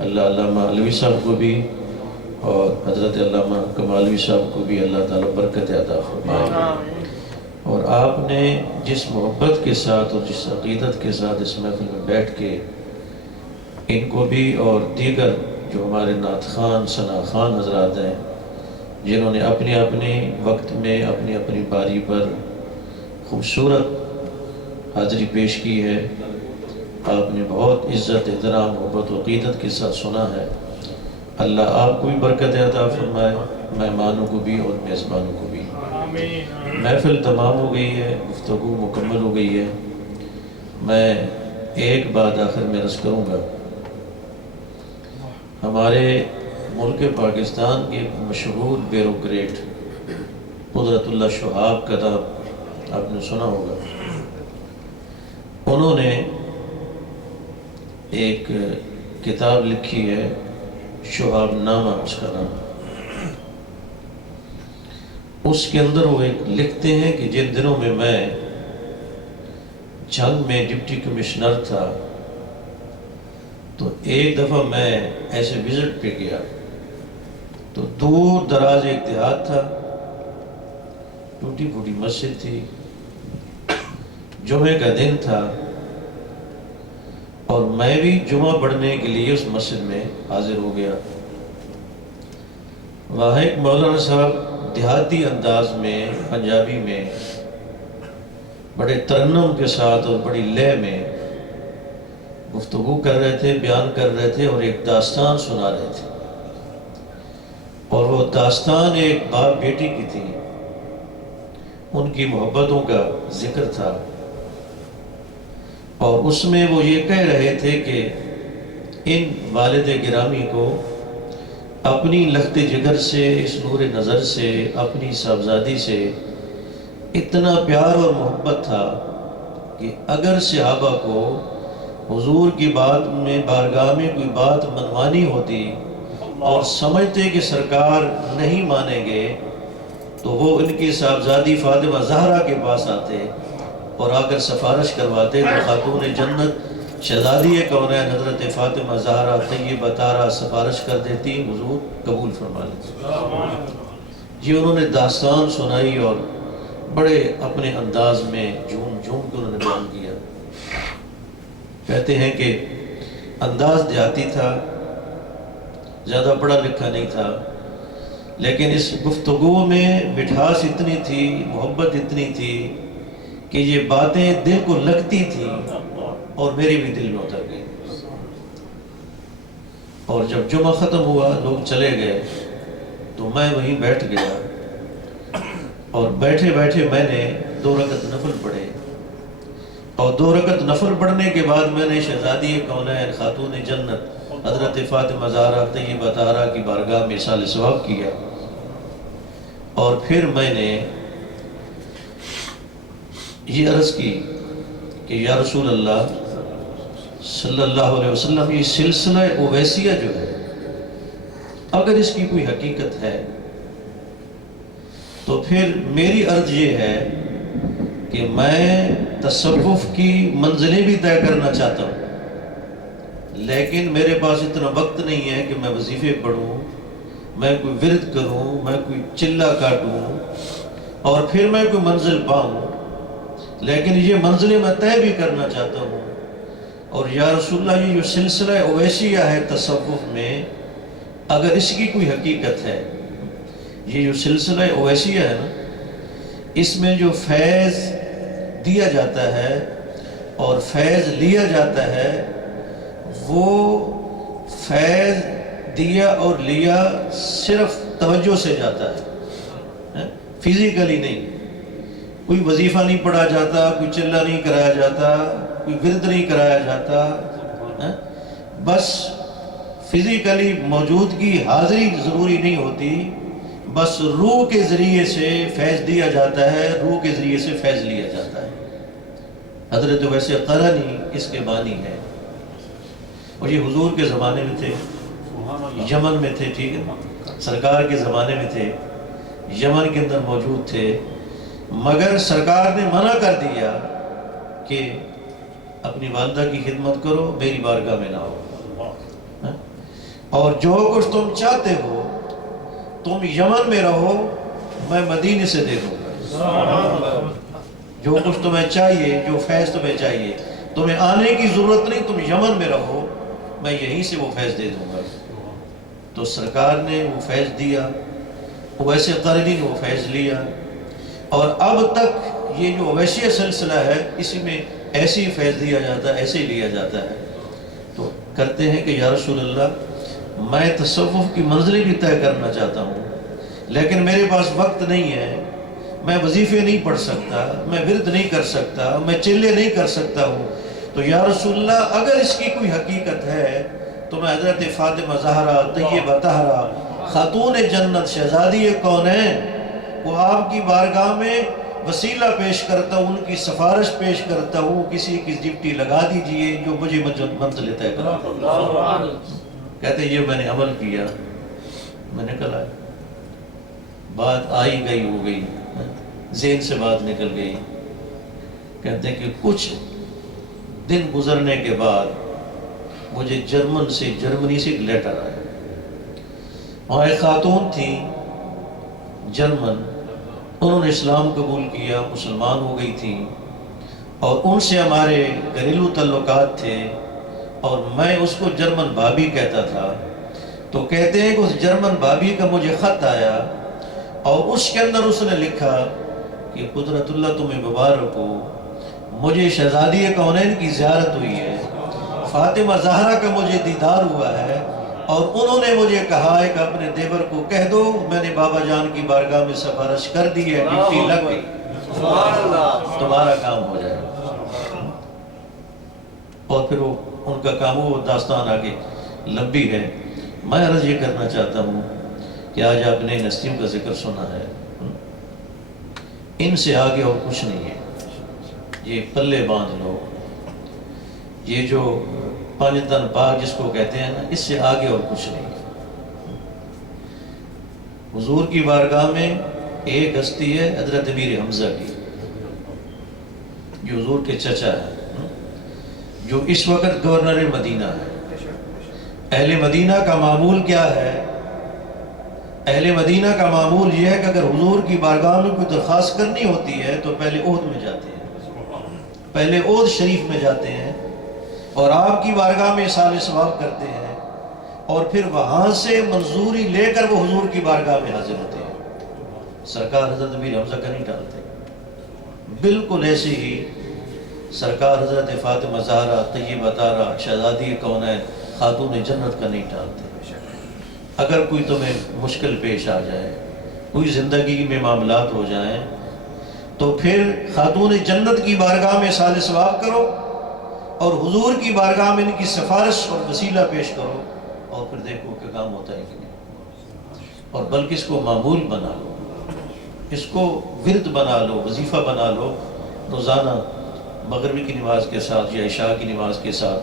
اللہ علامہ علوی صاحب کو بھی اور حضرت علامہ کمالوی صاحب کو بھی اللہ تعالیٰ برکت عطا فرمائے، اور آپ نے جس محبت کے ساتھ اور جس عقیدت کے ساتھ اس محفل میں بیٹھ کے ان کو بھی اور دیگر جو ہمارے نعت خان ثنا خان حضرات ہیں، جنہوں نے اپنے اپنے وقت میں اپنی اپنی باری پر خوبصورت حاضری پیش کی ہے. آپ نے بہت عزت، احترام، محبت و عقیدت کے ساتھ سنا ہے. اللہ آپ کو بھی برکت عطا فرمائے، مہمانوں کو بھی اور میزبانوں کو بھی. محفل تمام ہو گئی ہے، گفتگو مکمل ہو گئی ہے. میں ایک بات آخر میں عرض کروں گا. ہمارے ملک پاکستان کے مشہور بیوروکریٹ قدرت اللہ شہاب کا نام آپ نے سنا ہوگا. انہوں نے ایک کتاب لکھی ہے، شہاب نامہ اس کا نام. اس کے اندر وہ ایک لکھتے ہیں کہ جن دنوں میں جنگ میں ڈپٹی کمشنر تھا تو ایک دفعہ میں ایسے وزٹ پہ گیا تو دور دراز ایک دیہات تھا، ٹوٹی پھوٹی مسجد تھی، جمعے کا دن تھا اور میں بھی جمعہ پڑھنے کے لیے اس مسجد میں حاضر ہو گیا. وہاں ایک مولانا صاحب دیہاتی انداز میں، پنجابی میں، بڑے ترنم کے ساتھ اور بڑی لے میں گفتگو کر رہے تھے، بیان کر رہے تھے اور ایک داستان سنا رہے تھے. اور وہ داستان ایک باپ بیٹی کی تھی، ان کی محبتوں کا ذکر تھا. اور اس میں وہ یہ کہہ رہے تھے کہ ان والد گرامی کو اپنی لخت جگر سے، اس نور نظر سے، اپنی صاحبزادی سے اتنا پیار اور محبت تھا کہ اگر صحابہ کو حضور کی بات میں، بارگاہ میں کوئی بات منوانی ہوتی اور سمجھتے کہ سرکار نہیں مانیں گے تو وہ ان کی صاحبزادی فاطمہ زہرا کے پاس آتے اور آ کر سفارش کرواتے تو خاتون جنت شہزادی کونین حضرت فاطمہ زہرا طیبہ طاہرہ سفارش کر دیتی، حضور قبول فرما لیتے. جی انہوں نے داستان سنائی اور بڑے اپنے انداز میں جھوم جھوم کے انہوں نے بیان کیا. کہتے ہیں کہ انداز دیہاتی تھا، زیادہ پڑھا لکھا نہیں تھا، لیکن اس گفتگو میں مٹھاس اتنی تھی، محبت اتنی تھی کہ یہ باتیں دل کو لگتی تھی اور میرے بھی دل میں اتر گئی. اور جب جمعہ ختم ہوا، لوگ چلے گئے تو میں وہیں بیٹھ گیا اور بیٹھے بیٹھے میں نے 2 رکعت نفل پڑھے. اور 2 رکعت نفل پڑھنے کے بعد میں نے شہزادی کونین خاتون جنت حضرت فاطمہ زہرا طیبہ طاہرہ کی بارگاہ میں اصال ثواب کیا. اور پھر میں نے یہ عرض کی کہ یا رسول اللہ صلی اللہ علیہ وسلم، یہ سلسلہ اویسیہ جو ہے، اگر اس کی کوئی حقیقت ہے تو پھر میری عرض یہ ہے کہ میں تصوف کی منزلیں بھی طے کرنا چاہتا ہوں، لیکن میرے پاس اتنا وقت نہیں ہے کہ میں وظیفے پڑھوں، میں کوئی ورد کروں، میں کوئی چلہ کاٹوں اور پھر میں کوئی منزل پاؤں. لیکن یہ منزلیں میں طے بھی کرنا چاہتا ہوں. اور یا رسول اللہ، یہ جو سلسلہ اویسیہ ہے تصوف میں، اگر اس کی کوئی حقیقت ہے، یہ جو سلسلہ اویسیہ ہے نا، اس میں جو فیض دیا جاتا ہے اور فیض لیا جاتا ہے، وہ فیض دیا اور لیا صرف توجہ سے جاتا ہے، فزیکلی نہیں. کوئی وظیفہ نہیں پڑھا جاتا، کوئی چلہ نہیں کرایا جاتا، کوئی ورد نہیں کرایا جاتا. بس فزیکلی موجودگی، حاضری ضروری نہیں ہوتی، بس روح کے ذریعے سے فیض دیا جاتا ہے، روح کے ذریعے سے فیض لیا جاتا ہے. حضرت ویسے قرنی اس کے بانی ہے اور یہ حضور کے زمانے میں تھے، یمن میں تھے، ٹھیک ہے، سرکار کے زمانے میں تھے، یمن کے اندر موجود تھے. مگر سرکار نے منع کر دیا کہ اپنی والدہ کی خدمت کرو، میری بارگاہ میں نہ ہو، اور جو کچھ تم چاہتے ہو تم یمن میں رہو، میں مدینے سے دے دوں گا. جو کچھ تمہیں چاہیے، جو فیض تمہیں چاہیے، تمہیں آنے کی ضرورت نہیں، تم یمن میں رہو، میں یہیں سے وہ فیض دے دوں گا. تو سرکار نے وہ فیض دیا، اویس قرنی نے وہ فیض لیا، اور اب تک یہ جو اویسی سلسلہ ہے اسی میں ایسے ہی فیض دیا جاتا ہے، ایسے ہی لیا جاتا ہے۔ تو کرتے ہیں کہ یا رسول اللہ میں تصوف کی منزلیں بھی طے کرنا چاہتا ہوں، لیکن میرے پاس وقت نہیں ہے، میں وظیفے نہیں پڑھ سکتا، میں ورد نہیں کر سکتا، میں چلے نہیں کر سکتا ہوں۔ تو یا رسول اللہ اگر اس کی کوئی حقیقت ہے تو میں حضرت فاطمہ زہرا طیبہ طاہرہ خاتون جنت شہزادی کونین وہ آپ کی بارگاہ میں وسیلہ پیش کرتا ہوں، ان کی سفارش پیش کرتا ہوں، کسی کی ڈپٹی لگا دیجئے جو مجھے منزل طے کرا۔ کہتے یہ میں نے عمل کیا، میں نے کہا بات آئی گئی ہو گئی، ذہن سے بات نکل گئی۔ کہتے کہ کچھ دن گزرنے کے بعد مجھے جرمنی سے ایک لیٹر آیا، وہاں ایک خاتون تھی جرمن، انہوں نے اسلام قبول کیا، مسلمان ہو گئی تھی، اور ان سے ہمارے گھریلو تعلقات تھے، اور میں اس کو جرمن بھابی کہتا تھا۔ تو کہتے ہیں کہ اس جرمن بھابی کا مجھے خط آیا، اور اس کے اندر اس نے لکھا کہ قدرت اللہ تمہیں مبارک ہو، مجھے شہزادی کونین کی زیارت ہوئی ہے، فاطمہ زہرا کا مجھے دیدار ہوا ہے، اور انہوں نے مجھے کہا ہے کہ اپنے دیور کو کہہ دو میں نے بابا جان کی بارگاہ میں سفارش کر دی ہے، ڈپٹی لگ گئی، تمہارا کام ہو جائے گا۔ اور پھر وہ ان کا کام وہ داستان آگے لمبی ہے۔ میں عرض یہ کرنا چاہتا ہوں کہ آج آپ نے ہستیوں کا ذکر سنا ہے، ان سے آگے اور کچھ نہیں ہے، یہ پلے باندھ لو، یہ جو پانچتن باغ جس کو کہتے ہیں نا، اس سے آگے اور کچھ نہیں ہے۔ حضور کی بارگاہ میں ایک ہستی ہے حضرت امیر حمزہ کی، جو حضور کے چچا ہے، جو اس وقت گورنر مدینہ ہے۔ اہل مدینہ کا معمول کیا ہے؟ اہل مدینہ کا معمول یہ ہے کہ اگر حضور کی بارگاہ میں کوئی درخواست کرنی ہوتی ہے تو پہلے عہد میں جاتے ہیں، پہلے عہد شریف میں جاتے ہیں، اور آپ کی بارگاہ میں اصال ثواب کرتے ہیں، اور پھر وہاں سے منظوری لے کر وہ حضور کی بارگاہ میں حاضر ہوتے ہیں۔ سرکار حضرت امیر حمزہ کا نہیں ٹالتے۔ بالکل ایسے ہی سرکار حضرت فاطمہ زہرا طیبہ طاہرہ شہزادی کونین خاتون جنت کا نہیں ٹالتے۔ اگر کوئی تمہیں مشکل پیش آ جائے، کوئی زندگی میں معاملات ہو جائیں، تو پھر خاتون جنت کی بارگاہ میں اصال ثواب کرو، اور حضور کی بارگاہ میں ان کی سفارش اور وسیلہ پیش کرو، اور پھر دیکھو کہ کام ہوتا ہے کہ نہیں۔ اور بلکہ اس کو معمول بنا لو، اس کو ورد بنا لو، وظیفہ بنا لو، روزانہ مغربی کی نماز کے ساتھ یا عشاء کی نماز کے ساتھ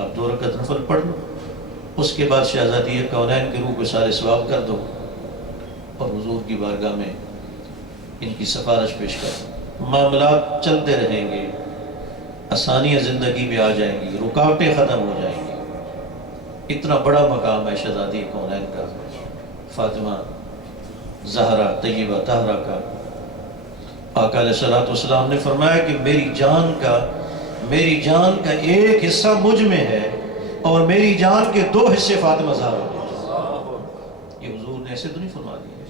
آپ 2 رکعت نفل پڑھ لو، اس کے بعد شہزادی کونین کے روح کو سارے ثواب کر دو، اور حضور کی بارگاہ میں ان کی سفارش پیش کر دو۔ معاملات چلتے رہیں گے، آسانیاں زندگی میں آ جائیں گی، رکاوٹیں ختم ہو جائیں گی۔ اتنا بڑا مقام ہے شہزادی کونین کا، فاطمہ زہرا طیبہ طاہرہ کا۔ آقا علیہ الصلوۃ والسلام نے فرمایا کہ میری جان کا ایک حصہ مجھ میں ہے، اور میری جان کے 2 حصے فاطمہ زہرا میں۔ یہ حضور نے ایسے تو نہیں فرما دیا،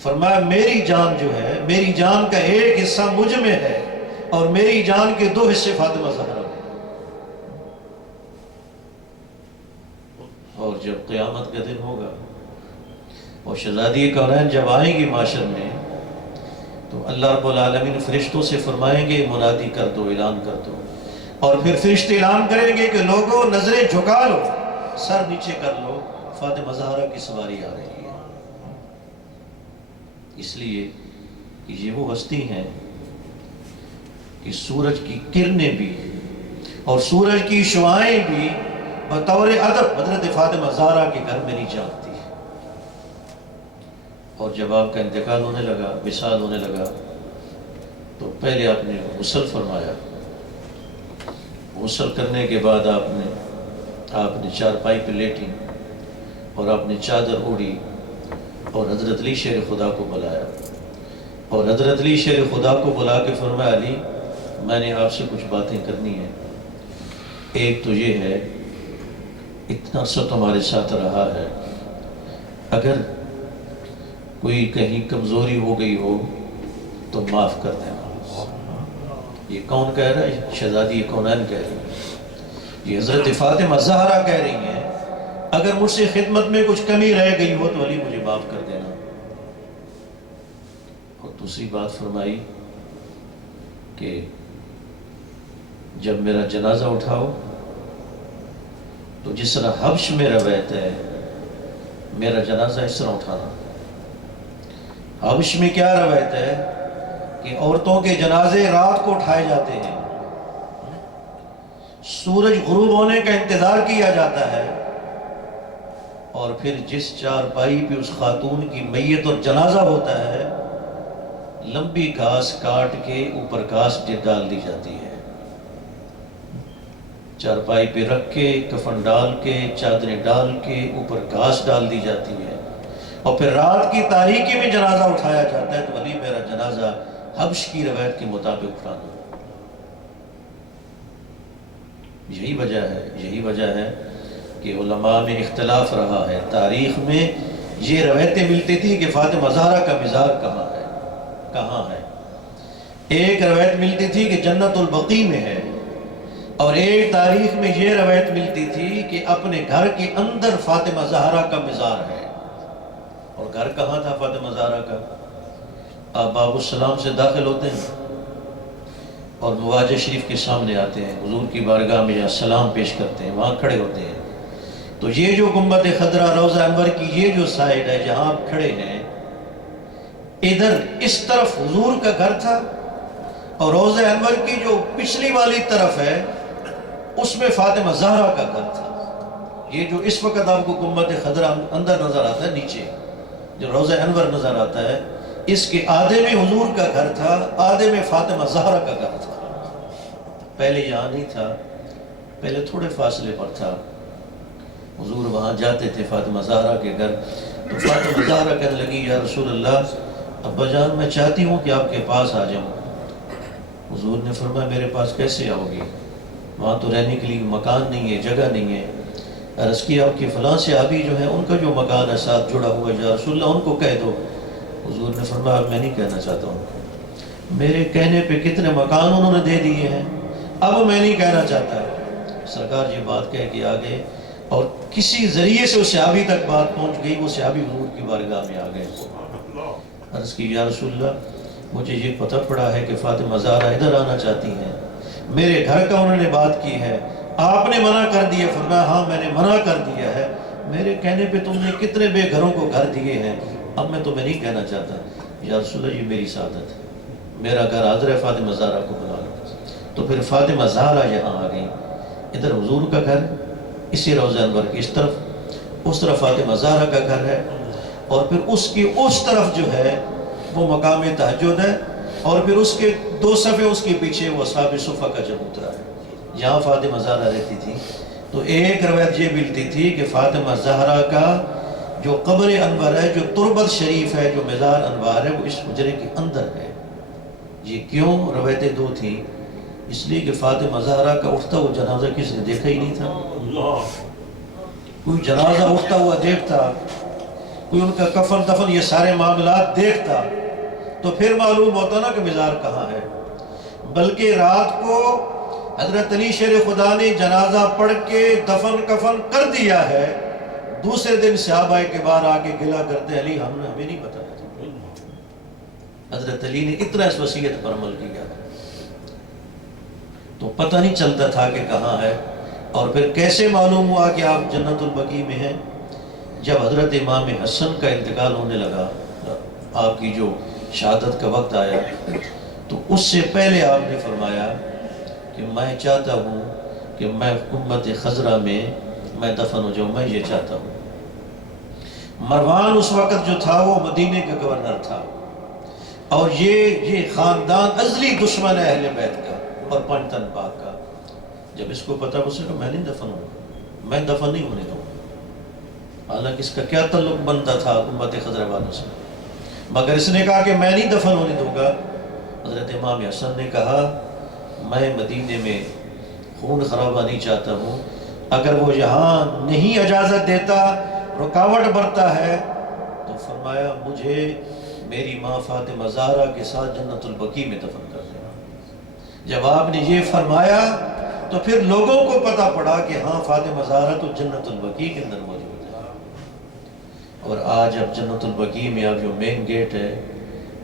فرمایا میری جان جو ہے، میری جان کا ایک حصہ مجھ میں ہے، اور میری جان کے 2 حصے فاطمہ زہرا میں۔ اور جب قیامت کا دن ہوگا اور شہزادی کونین جب آئیں گی معاشر میں، تو اللہ رب العالمین فرشتوں سے فرمائیں گے منادی کر دو، اعلان کر دو، اور پھر فرشتے اعلان کریں گے کہ لوگوں نظریں جھکا لو، سر نیچے کر لو، فاطمہ زہرا کی سواری آ رہی ہے۔ اس لیے کہ یہ وہ ہستی ہیں کہ سورج کی کرنیں بھی اور سورج کی شعاعیں بھی بطور ادب حضرت فاطمہ زہرا کے گھر میں نہیں جانتی۔ اور جب آپ کا انتقال ہونے لگا، وصال ہونے لگا، تو پہلے آپ نے غسل فرمایا، غسل کرنے کے بعد آپ نے چارپائی پہ لیٹی، اور آپ نے چادر اوڑھی، اور حضرت علی شیر خدا کو بلایا، اور حضرت علی شیر خدا کو بلا کے فرمایا علی میں نے آپ سے کچھ باتیں کرنی ہیں۔ ایک تو یہ ہے اتنا عرصہ تمہارے ساتھ رہا ہے، اگر کوئی کہیں کمزوری ہو گئی ہو تو معاف کر دینا. یہ کون کہہ رہا ہے؟ شہزادی کونین کہہ رہی ہے. یہ حضرت فاطمہ زہرا کہہ رہی ہیں اگر مجھ سے خدمت میں کچھ کمی رہ گئی ہو تو علی مجھے معاف کر دینا. اور دوسری بات فرمائی کہ جب میرا جنازہ اٹھاؤ تو جس طرح حبش میں روایت ہے میرا جنازہ اس طرح اٹھانا. حبش میں کیا روایت ہے کہ عورتوں کے جنازے رات کو اٹھائے جاتے ہیں, سورج غروب ہونے کا انتظار کیا جاتا ہے, اور پھر جس چارپائی پہ اس خاتون کی میت اور جنازہ ہوتا ہے لمبی گھاس کاٹ کے اوپر گھاس ڈال دی جاتی ہے, چارپائی پہ رکھ کے کفن ڈال کے چادریں ڈال کے اوپر گھاس ڈال دی جاتی ہے, اور پھر رات کی تاریکی میں جنازہ اٹھایا جاتا ہے. تو علی میرا جنازہ حبش کی روایت کے مطابق اٹھانا. یہی وجہ ہے کہ علماء میں اختلاف رہا ہے. تاریخ میں یہ روایتیں ملتی تھی کہ فاطمہ زہرا کا مزار کہاں ہے. ایک روایت ملتی تھی کہ جنت البقیع میں ہے, اور ایک تاریخ میں یہ روایت ملتی تھی کہ اپنے گھر کے اندر فاطمہ زہرا کا مزار ہے. اور گھر کہاں تھا فاطمہ زہرا کا؟ آپ باب السلام سے داخل ہوتے ہیں اور مواجہ شریف کے سامنے آتے ہیں, حضور کی بارگاہ میں سلام پیش کرتے ہیں, وہاں کھڑے ہوتے ہیں. تو یہ جو گنبد خضرا روضہ انور کی یہ جو سائڈ ہے جہاں آپ کھڑے ہیں, ادھر اس طرف حضور کا گھر تھا, اور روضہ انور کی جو پچھلی والی طرف ہے اس میں فاطمہ زہرا کا گھر تھا. یہ جو اس وقت آپ کو گنبد خضرا اندر نظر آتا ہے, نیچے جو روضہ انور نظر آتا ہے, اس کے آدھے میں حضور کا گھر تھا, آدھے میں فاطمہ زہرا کا گھر تھا. پہلے یہاں نہیں تھا, پہلے تھوڑے فاصلے پر تھا. حضور وہاں جاتے تھے فاطمہ زہرا کے گھر. تو فاطمہ زہرا کہنے لگی یا رسول اللہ ابا جان میں چاہتی ہوں کہ آپ کے پاس آ جاؤں. حضور نے فرمایا میرے پاس کیسے آؤ گی, وہاں تو رہنے کے لیے مکان نہیں ہے, جگہ نہیں ہے. عرض کیا آپ کے فلاں صحابی جو ہیں ان کا جو مکان ہے ساتھ جڑا ہوا ہے یا رسول اللہ ان کو کہہ دو. حضور نے فرمایا میں نہیں کہنا چاہتا ہوں, میرے کہنے پہ کتنے مکان انہوں نے دے دیے ہیں, اب میں نہیں کہنا چاہتا. سرکار یہ بات کہہ کے آگے, اور کسی ذریعے سے اس صحابی تک بات پہنچ گئی, وہ صحابی حضور کی بارگاہ میں آ گئے. عرض کی یا رسول اللہ مجھے یہ پتہ پڑا ہے کہ فاطمہ زہرا ادھر آنا چاہتی ہیں, میرے گھر کا انہوں نے بات کی ہے, آپ نے منع کر دیا. فرمایا ہاں میں نے منع کر دیا ہے, میرے کہنے پہ تم نے کتنے بے گھروں کو گھر دیے ہیں, اب میں تمہیں نہیں کہنا چاہتا. یا رسول اللہ یہ میری سعادت ہے, میرا گھر حاضر ہے, فاطمہ زہرا کو بلا لو. تو پھر فاطمہ زہرا یہاں آ گئی, ادھر حضور کا گھر اسی روضہ انور کی اس طرف, اس طرف فاطمہ زہرا کا گھر ہے, اور پھر اس کی اس طرف جو ہے وہ مقام تہجد ہے, اور پھر اس کے دو صفحے اس کے پیچھے وہ اصحاب صفہ کا چبوترا ہے جہاں فاطمہ زہرا رہتی تھی. تو ایک روایت یہ ملتی تھی کہ فاطمہ زہرا کا جو قبر انور ہے, جو تربت شریف ہے, جو مزار انوار ہے, وہ اس حجرے کے اندر ہے. یہ کیوں روایتیں دو تھیں؟ اس لیے کہ فاطمہ زہرا کا اٹھتا ہوا جنازہ کسی نے دیکھا ہی نہیں تھا. کوئی جنازہ اٹھتا ہوا دیکھتا, کوئی ان کا کفن دفن یہ سارے معاملات دیکھتا تو پھر معلوم ہوتا نا کہ مزار کہاں ہے. بلکہ رات کو حضرت علی شیر خدا نے جنازہ پڑھ کے دفن کفن کر دیا ہے, دوسرے دن صحابہ کے بعد آ کے گلہ کرتے علی ہمیں نہیں بتایا تھا. حضرت علی نے اتنا اس وصیت پر عمل کیا تو پتہ نہیں چلتا تھا کہ کہاں ہے. اور پھر کیسے معلوم ہوا کہ آپ جنت البقیع میں ہیں؟ جب حضرت امام حسن کا انتقال ہونے لگا, آپ کی جو شہادت کا وقت آیا, تو اس سے پہلے آپ نے فرمایا کہ میں چاہتا ہوں کہ میں گنبد خضرا میں دفن ہو جاؤں, میں یہ چاہتا ہوں. مروان اس وقت جو تھا وہ مدینے کا گورنر تھا, اور یہ خاندان ازلی دشمن ہے اہل بیت کا اور پنجتن پاک کا. جب اس کو پتا اسے کہ میں نہیں دفن ہوں, میں دفن نہیں ہونے دوں. حالانکہ اس کا کیا تعلق بنتا تھا گنبد خضرا والوں سے, مگر اس نے کہا کہ میں نہیں دفن ہونے دوں گا. حضرت امام حسن نے کہا میں مدینے میں خون خرابہ نہیں چاہتا ہوں, اگر وہ یہاں نہیں اجازت دیتا, رکاوٹ برتا ہے, تو فرمایا مجھے میری ماں فاطمہ زہرا کے ساتھ جنت البقیع میں دفن کر دینا۔ جب آپ نے یہ فرمایا تو پھر لوگوں کو پتہ پڑا کہ ہاں فاطمہ زہرا تو جنت البقیع کے اندر موجود ہے۔ اور آج اب جنت البقیع میں اب جو مین گیٹ ہے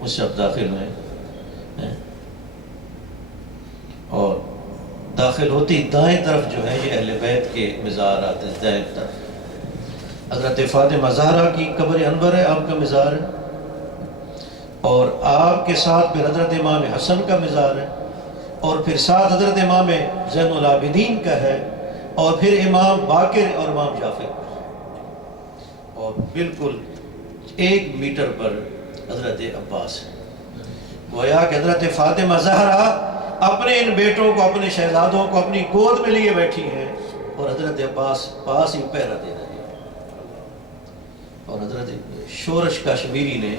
اس سے اب داخل ہیں، اور داخل ہوتی دائیں طرف جو ہے یہ اہل بیت کے مزارات ہیں، دائیں طرف حضرت فاطمہ زہرا کی قبر انور ہے، آپ کا مزار ہے، اور آپ کے ساتھ پھر حضرت امام حسن کا مزار ہے، اور پھر ساتھ حضرت امام زین العابدین کا ہے، اور پھر امام باقر اور امام جعفر کا، اور بالکل 1 میٹر پر حضرت عباس ہے۔ گویا کہ حضرت فاطمہ زہرا اپنے ان بیٹوں کو، اپنے شہزادوں کو اپنی گود میں لیے بیٹھی ہیں، اور حضرت عباس پاس ہی پہرا دے رہے ہیں۔ اور حضرت شورش کشمیری نے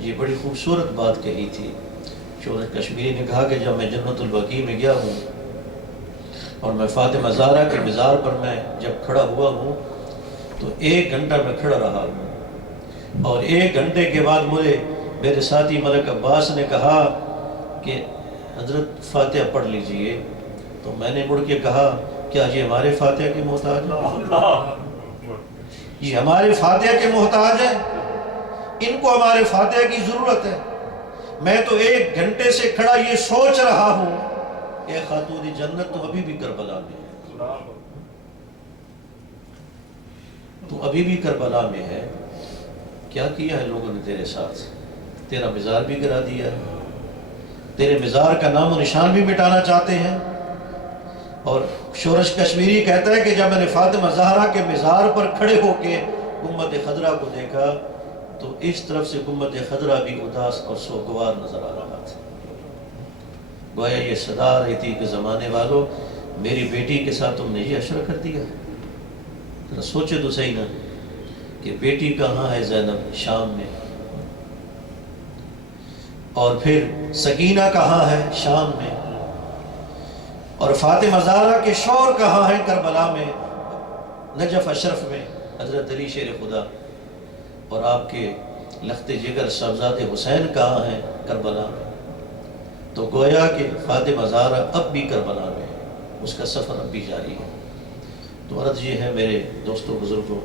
یہ بڑی خوبصورت بات کہی تھی۔ شورش کشمیری نے کہا کہ جب میں جنت البقیع میں گیا ہوں اور میں فاطمہ زہرا کے مزار پر میں جب کھڑا ہوا ہوں تو 1 گھنٹہ میں کھڑا رہا ہوں، اور 1 گھنٹے کے بعد مجھے میرے ساتھی ملک عباس نے کہا کہ حضرت فاتحہ پڑھ لیجئے، تو میں نے مڑ کے کہا کیا یہ ہمارے فاتحہ کے محتاج ہیں؟ یہ ہمارے فاتحہ کے محتاج ہیں؟ ان کو ہمارے فاتحہ کی ضرورت ہے؟ میں تو 1 گھنٹے سے کھڑا یہ سوچ رہا ہوں اے خاتون جنت تو ابھی بھی کربلا میں ہے، تو ابھی بھی کربلا میں ہے، کیا کیا ہے لوگوں نے تیرے ساتھ؟ تیرا مزار بھی گرا دیا ہے، تیرے مزار کا نام و نشان بھی مٹانا چاہتے ہیں۔ اور شورش کشمیری کہتا ہے کہ جب میں نے فاطمہ زہرا کے مزار پر کھڑے ہو کے گنبد خضرا کو دیکھا تو اس طرف سے گنبد خضرا بھی اداس اور سوگوار نظر آ رہا تھا۔ گویا یہ صدا رہی تھی کہ زمانے والوں میری بیٹی کے ساتھ تم نے یہ عشرہ کر دیا۔ ذرا سوچے تو صحیح نا کہ بیٹی کہاں ہے زینب؟ شام میں، اور پھر سکینہ کہاں ہے؟ شام میں، اور فاطمہ زہرا کے شوہر کہاں ہیں؟ کربلا میں، نجف اشرف میں حضرت علی شیر خدا، اور آپ کے لخت جگر صاحبزادے حسین کہاں ہیں؟ کربلا میں۔ تو گویا کہ فاطمہ زہرا اب بھی کربلا میں ہے، اس کا سفر اب بھی جاری ہے۔ تو عرض یہ ہے میرے دوستوں بزرگوں،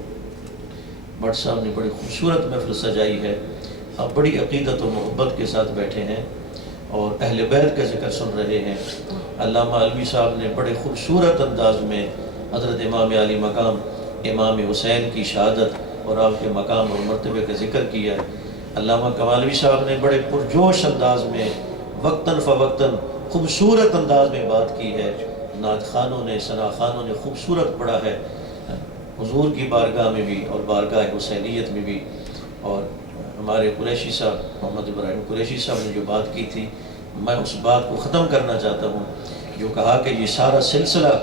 بٹ صاحب نے بڑی خوبصورت محفل سجائی ہے، آپ بڑی عقیدت و محبت کے ساتھ بیٹھے ہیں اور اہل بیت کا ذکر سن رہے ہیں۔ علامہ علوی صاحب نے بڑے خوبصورت انداز میں حضرت امام علی مقام امام حسین کی شہادت اور آپ کے مقام اور مرتبے کا ذکر کیا ہے۔ علامہ کمالوی صاحب نے بڑے پرجوش انداز میں وقتاً فوقتاً خوبصورت انداز میں بات کی ہے۔ نعت خانوں نے، ثنا خانوں نے خوبصورت پڑھا ہے، حضور کی بارگاہ میں بھی اور بارگاہ حسینیت میں بھی۔ اور ہمارے قریشی صاحب محمد ابراہیم قریشی صاحب نے جو بات کی تھی، میں اس بات کو ختم کرنا چاہتا ہوں، جو کہا کہ یہ سارا سلسلہ،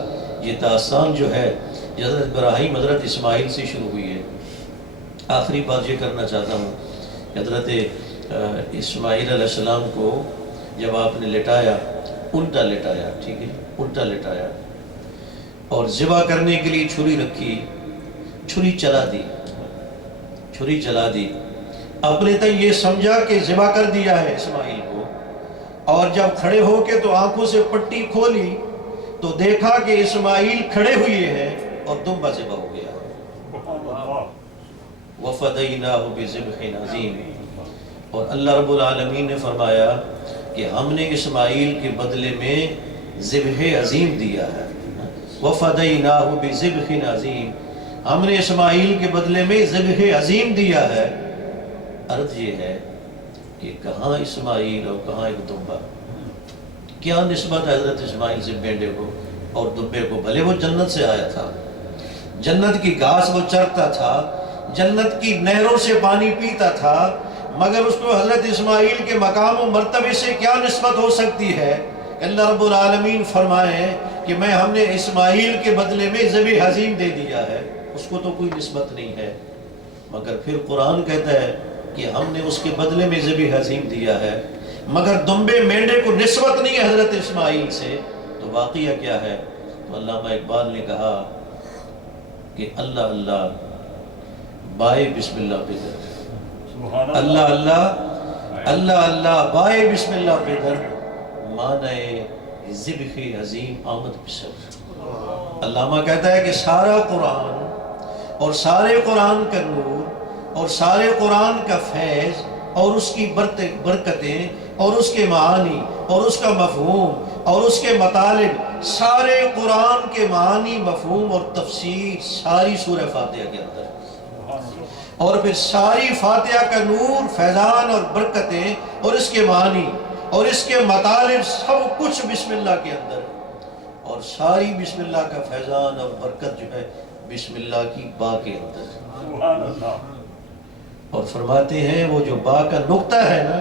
یہ داستان جو ہے یہ حضرت ابراہیم حضرت اسماعیل سے شروع ہوئی ہے۔ آخری بات یہ کرنا چاہتا ہوں، حضرت اسماعیل علیہ السلام کو جب آپ نے لٹایا، الٹا لٹایا، ٹھیک ہے، الٹا لٹایا، اور ذبح کرنے کے لیے چھری رکھی، چھری چلا دی، چھری چلا دی، اپنے تک یہ سمجھا کہ ذبح کر دیا ہے اسماعیل کو، اور جب کھڑے ہو کے تو آنکھوں سے پٹی کھولی تو دیکھا کہ اسماعیل کھڑے ہوئے ہیں اور دمبا ذبح ہو گیا۔ وَفَدَيْنَاهُ بِذِبْحٍ عَظِيمٍ، اور اللہ رب العالمین نے فرمایا کہ ہم نے اسماعیل کے بدلے میں ذبح عظیم دیا ہے۔ وَفَدَيْنَاهُ بِذِبْحٍ عَظِيمٍ، ہم نے اسماعیل کے بدلے میں ذبح عظیم دیا ہے۔ عرض یہ ہے کہ کہاں اسماعیل اور کہاں ایک دمبا؟ کیا نسبت ہے حضرت اسماعیل سے بینڈے کو اور دمبے کو؟ بھلے وہ جنت سے آیا تھا، جنت کی گھاس وہ چرتا تھا، جنت کی نہروں سے پانی پیتا تھا، مگر اس کو حضرت اسماعیل کے مقام و مرتبے سے کیا نسبت ہو سکتی ہے؟ اللہ رب العالمین فرمائے کہ ہم نے اسماعیل کے بدلے میں ذبح عظیم دے دیا ہے، اس کو تو کوئی نسبت نہیں ہے۔ مگر پھر قرآن کہتا ہے کہ ہم نے اس کے بدلے میں ذبح عظیم دیا ہے، مگر دمبے مینڈے کو نسبت نہیں ہے حضرت اسماعیل سے، تو واقعہ کیا ہے؟ تو علامہ اقبال نے کہا کہ اللہ اللہ بائے بسم اللہ بغیر، اللہ اللہ اللہ اللہ بائے بسم اللہ پہ در معنی ذبح عظیم آمد پسر۔ علامہ کہتا ہے کہ سارا قرآن اور سارے قرآن کا نور اور سارے قرآن کا فیض اور اس کی برکتیں اور اس کے معانی اور اس کا مفہوم اور اس کے مطالب، سارے قرآن کے معانی، مفہوم اور تفسیر ساری سورہ فاتحہ کے اندر، اور پھر ساری فاتحہ کا نور، فیضان اور برکتیں اور اس کے معانی اور اس کے مطالب سب کچھ بسم اللہ کے اندر، اور ساری بسم اللہ کا فیضان اور برکت جو ہے بسم اللہ کی با کے اندر۔ اور فرماتے ہیں وہ جو با کا نقطہ ہے نا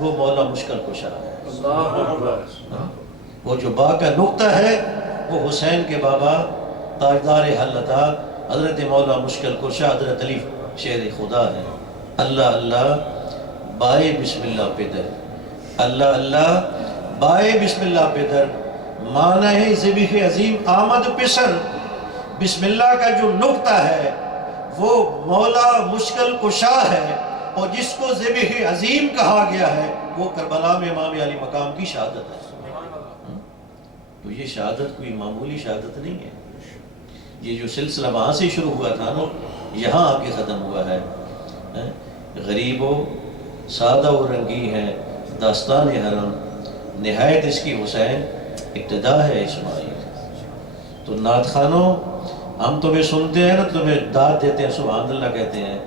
وہ مولا مشکل کشا ہے، وہ جو با کا نقطہ ہے وہ حسین کے بابا تاجدار حلتا حضرت مولا مشکل کشا حضرت علی شیر خدا ہے۔ اللہ اللہ بائے بسم اللہ پہ در، اللہ اللہ بائے بسم اللہ پہ در معنی ہے ذبح عظیم آمد پسر۔ بسم اللہ کا جو نقطہ ہے وہ مولا مشکل کشا ہے، اور جس کو ذبح عظیم کہا گیا ہے وہ کربلا میں امام علی مقام کی شہادت ہے۔ تو یہ شہادت کوئی معمولی شہادت نہیں ہے، یہ جو سلسلہ وہاں سے شروع ہوا تھا نا یہاں آ کے ختم ہوا ہے۔ غریب و سادہ و رنگی ہے داستان حرم، نہایت اس کی حسین، ابتدا ہے اسماعیل۔ تو نعت خانوں ہم تمہیں سنتے ہیں نا، تمہیں داد دیتے ہیں، سبحان اللہ کہتے ہیں،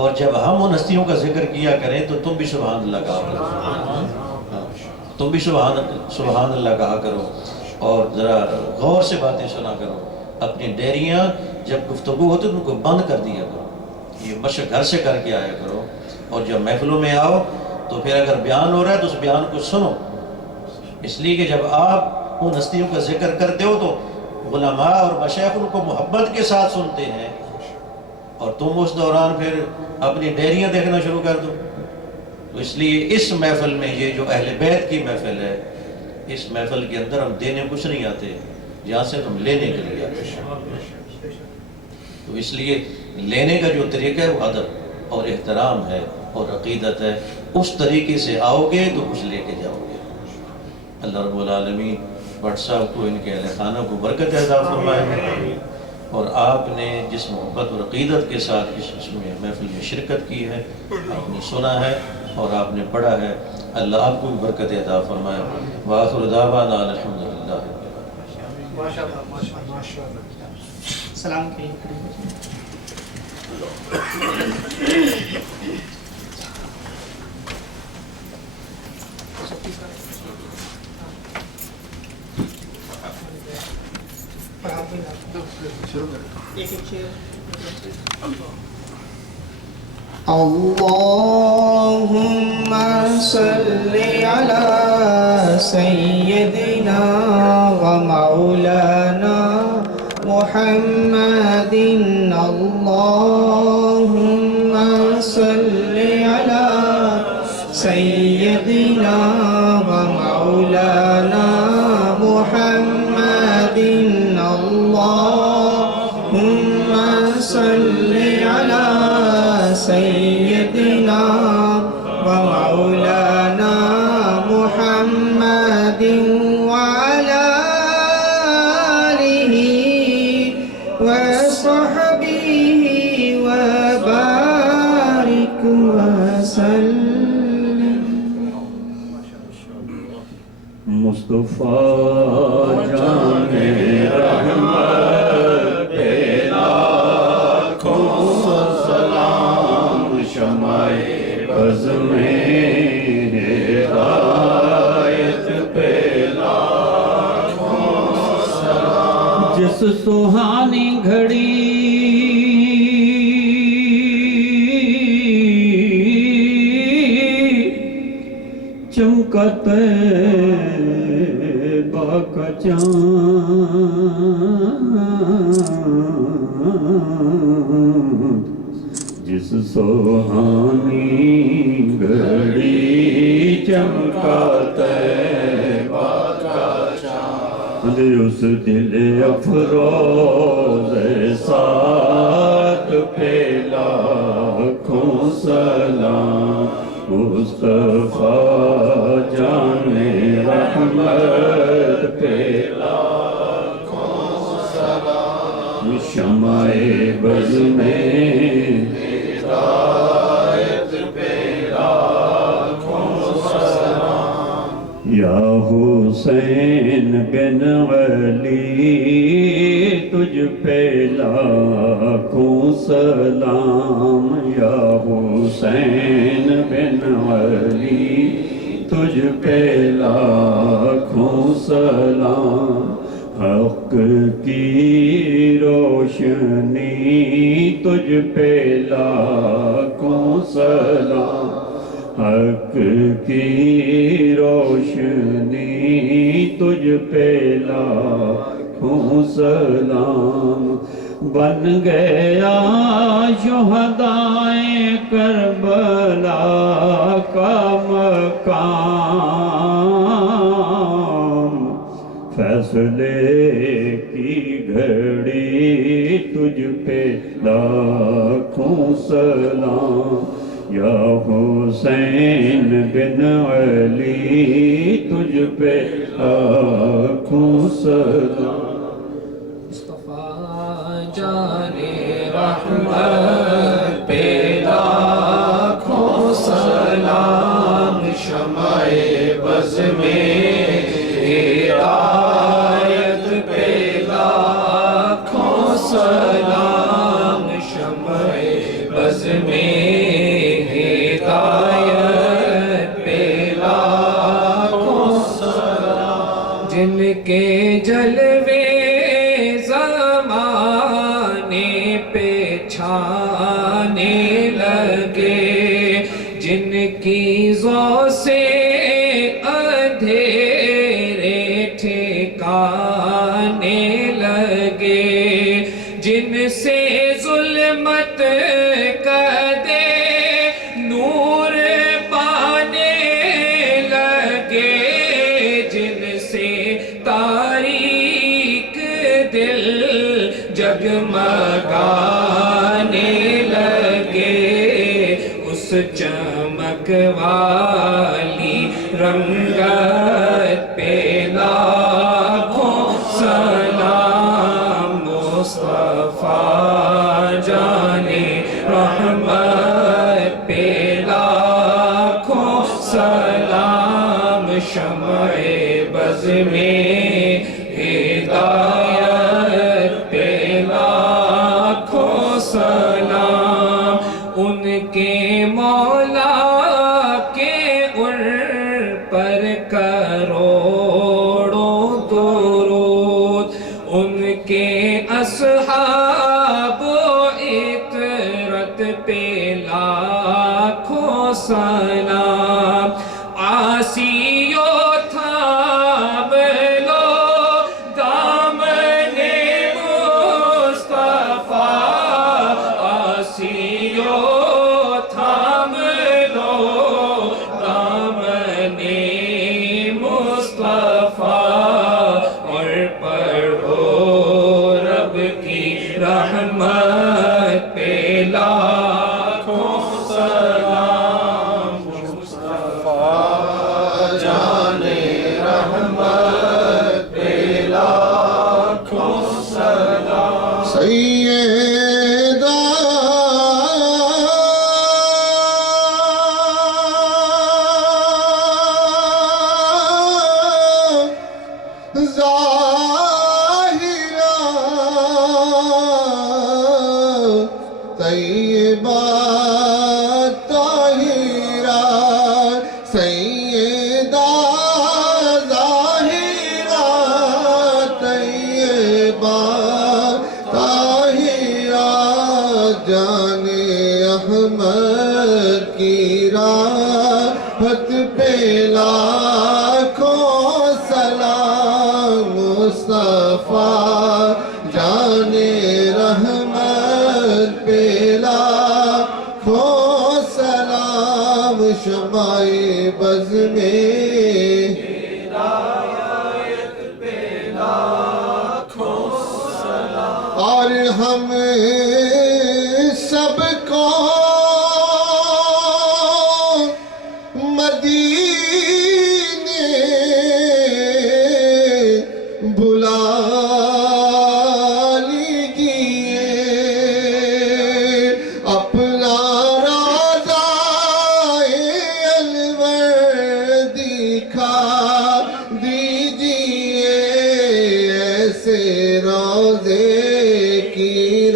اور جب ہم ان ہستیوں کا ذکر کیا کریں تو تم بھی سبحان اللہ کہا کرو، تم بھی سبحان اللہ کہا کرو، اور ذرا غور سے باتیں سنا کرو۔ اپنی ڈیریاں جب گفتگو ہوتی تو ان کو بند کر دیا کرو، یہ مشق گھر سے کر کے آیا کرو، اور جب محفلوں میں آؤ تو پھر اگر بیان ہو رہا ہے تو اس بیان کو سنو، اس لیے کہ جب آپ ان ہستیوں کا ذکر کرتے ہو تو علماء اور مشائخ ان کو محبت کے ساتھ سنتے ہیں، اور تم اس دوران پھر اپنی ڈیریاں دیکھنا شروع کر دو۔ تو اس لیے اس محفل میں، یہ جو اہل بیت کی محفل ہے، اس محفل کے اندر ہم دینے کچھ نہیں آتے، یہاں سے تم لینے کے لیے آتے ہیں۔ تو اس لیے لینے کا جو طریقہ ہے وہ ادب اور احترام ہے اور عقیدت ہے، اس طریقے سے آؤ گے تو کچھ لے کے جاؤ گے۔ اللہ رب العالمین بٹ صاحب کو، ان کے اہل خانہ کو برکت عطا فرمائے، اور آپ نے جس محبت اور عقیدت کے ساتھ اس میں محفل میں شرکت کی ہے، آپ نے سنا ہے اور آپ نے پڑھا ہے، اللہ آپ کو بھی برکت عطا فرمائے۔ وآخر دعوانا الحمدللہ۔ سلام کے اللهم صل على سيدنا ومولانا محمد، اللهم صل على سيدنا ومولانا محمد، اللهم صل على سيدنا ومولانا محمد وعلى آله وصحبه وبارك وسلم۔ مصطفیٰ جان رحمت پہ لاکھوں سلام، شمع بزم ہدایت پہ لاکھوں سلام۔ جس سہانی گھڑی چمکا طیبہ کا چاند، جس سہانی گھڑی چمکا طیبہ کا چاند، اس دل افروز سات پہ لاکھوں سلام۔ شمع بز میں یا حسین بن علی تجھ پہ لاکھوں سلام یا حسین بن علی تجھ پہ لاکھوں سلام حق کی روشنی تجھ پہ لاکھوں سلام حق کی روشنی تجھ پہ لاکھوں سلام بن گیا شہدائے کربلا کا مقام فیصلے کی گھڑی تجھ پہ لاکھوں سلام یا حسین بن علی تجھ پہ لاکھوں سلام مصطفیٰ جان رحمت پہ لاکھوں سلام شمع بز میں ہدایت پہ لاکھوں سلام شمع بز میں جن کے جلوے زمانے پہ چھانے لگے جن کی ضو سے اندھیرے ٹھکانے لگے جن سے ظلمت کدے نور پانے لگے جن سے تاریک دل جگمگانے لگے اس چمک والی رنگت پہ لاکھوں سلام مصطفیٰ جانے رحمت پہ لاکھوں سلام شمع بز میں ہدایت پہ لاکھوں سلام ان کے مولا کے ان پر کروڑوں درود ان کے اصحاب و اطرت پہ لاکھوں سلام عاصیوں تھام لو دامن مصطفیٰ عاصیوں تھام لو دامن مصطفیٰ اور پڑھو رب کی رحمت پہ لاکھوں سلام مصطفیٰ جانے رحمت پہ لاکھوں سلام سیدہ ظاہرہ طیبہ طاہرہ سیدہ ظاہرہ طیبہ طاہرہ جان احمد کی راحت پہ لاکھوں سلام مصطفیٰ جان رحمت پہ لاکھوں سلام شمع بز میں اور ہم سب کو مدینے بلا لیگی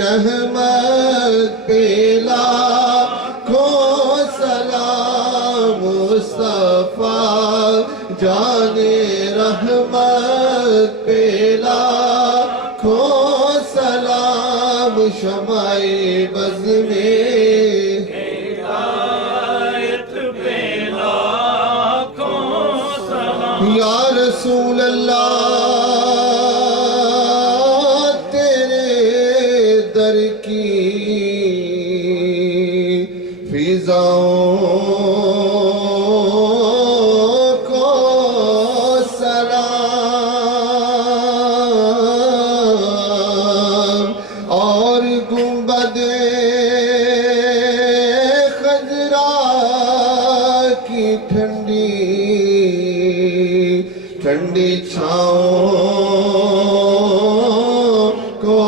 رحمت پہ لاکھوں سلام مصطفیٰ جان رحمت پہ لاکھوں سلام شمع بز میں یا رسول اللہ تیرے در کی فضاؤں کو سلام اور گنبد خضرا کی ٹھنڈی ٹھنڈی چھاؤں کو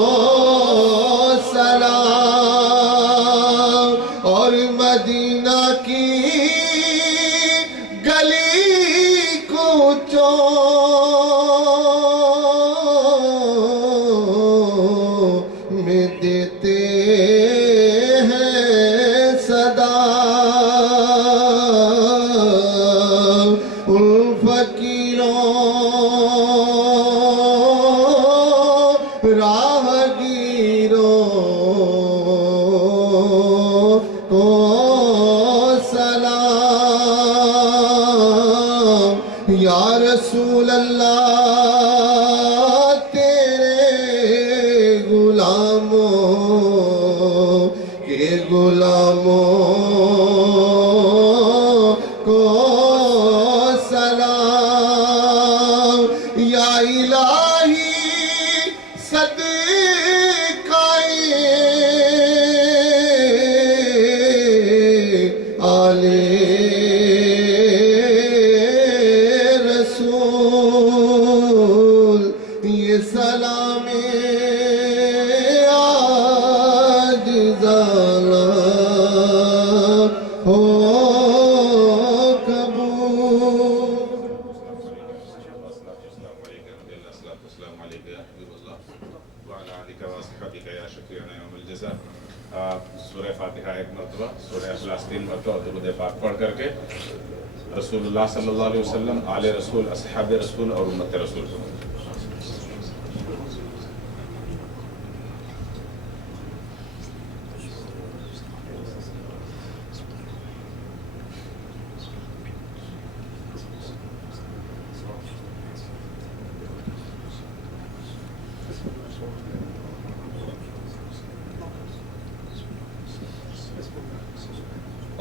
سلام اور مدینہ کی گلی کوچوں میں دیتے ہیں صدا ان فقیروں راہگیروں کو سلام یا رسول اللہ تیرے غلاموں کے غلاموں کو سلام یا الہی آل رسول یہ سلام عاجزانہ ہو قبول. سورہ فاتحہ ایک مرتبہ، سورہ اخلاص 3 مرتبہ اور درود پاک پڑھ کر کے رسول اللہ صلی اللہ علیہ وسلم، آل رسول، اصحاب رسول اور امت رسول کو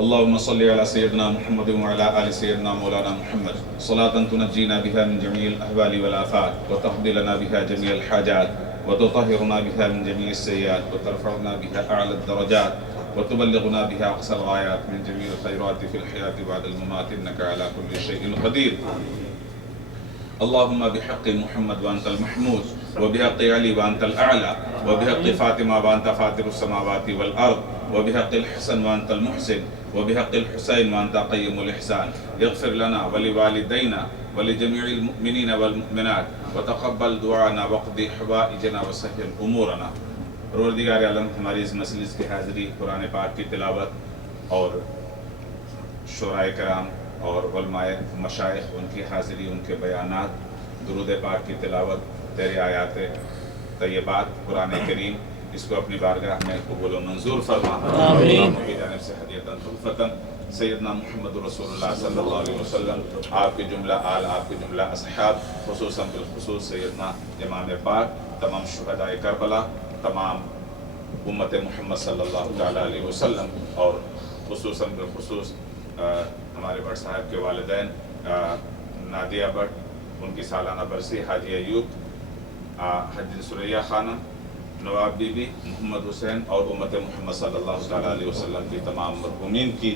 اللهم صل على سيدنا محمد وعلى آل سيدنا مولانا محمد صلاة تنجينا بها من جميع الأهوال والآفات وتقضي لنا بها جميع الحاجات وتطهرنا بها من جميع السيئات وترفعنا بها أعلى الدرجات وتبلغنا بها أقصى الغايات من جميع الخيرات في الحياة بعد الممات إنك على كل شيء قدير. اللهم بحق محمد وأنت المحمود وبحق علي وأنت الأعلى وبحق فاطمة وأنت فاطر السماوات والأرض وبحق الحسن وأنت المحسن وبحق الحسين وأنت قيم الإحسان اغفر لنا ولوالدينا ولجميع المؤمنين والمؤمنات وتقبل دعانا واقضي حوائجنا وسهل أمورنا. پروردگار عالم ہماری اس مجلس کی حاضری، قرآن پاک کی تلاوت اور شعراء کرام اور علماء مشائخ ان کی حاضری، ان کے بیانات، درود پاک کی تلاوت، تیرے آیات طیبات، قرآن کریم، اس کو اپنی بارگاہ میں قبول و منظور فرما. آمین. کی جانب سے ہدیۃً تحفۃً سیدنا محمد رسول اللہ صلی اللہ علیہ وسلم، آپ کے جملہ آل، آپ کے جملہ اصحاب، خصوصاً بالخصوص سیدنا امام پاک، تمام شہداء کربلا، تمام امت محمد صلی اللہ تعالیٰ علیہ وسلم، اور خصوصاً بالخصوص ہمارے بٹ صاحب کے والدین نادیہ بٹ، ان کی سالانہ برسی، حاجی ایوب، حاجی سریہ خانم، نواب بی بی، محمد حسین اور امت محمد صلی اللہ تعالیٰ علیہ وسلم کی تمام مرحومین کی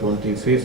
25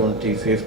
25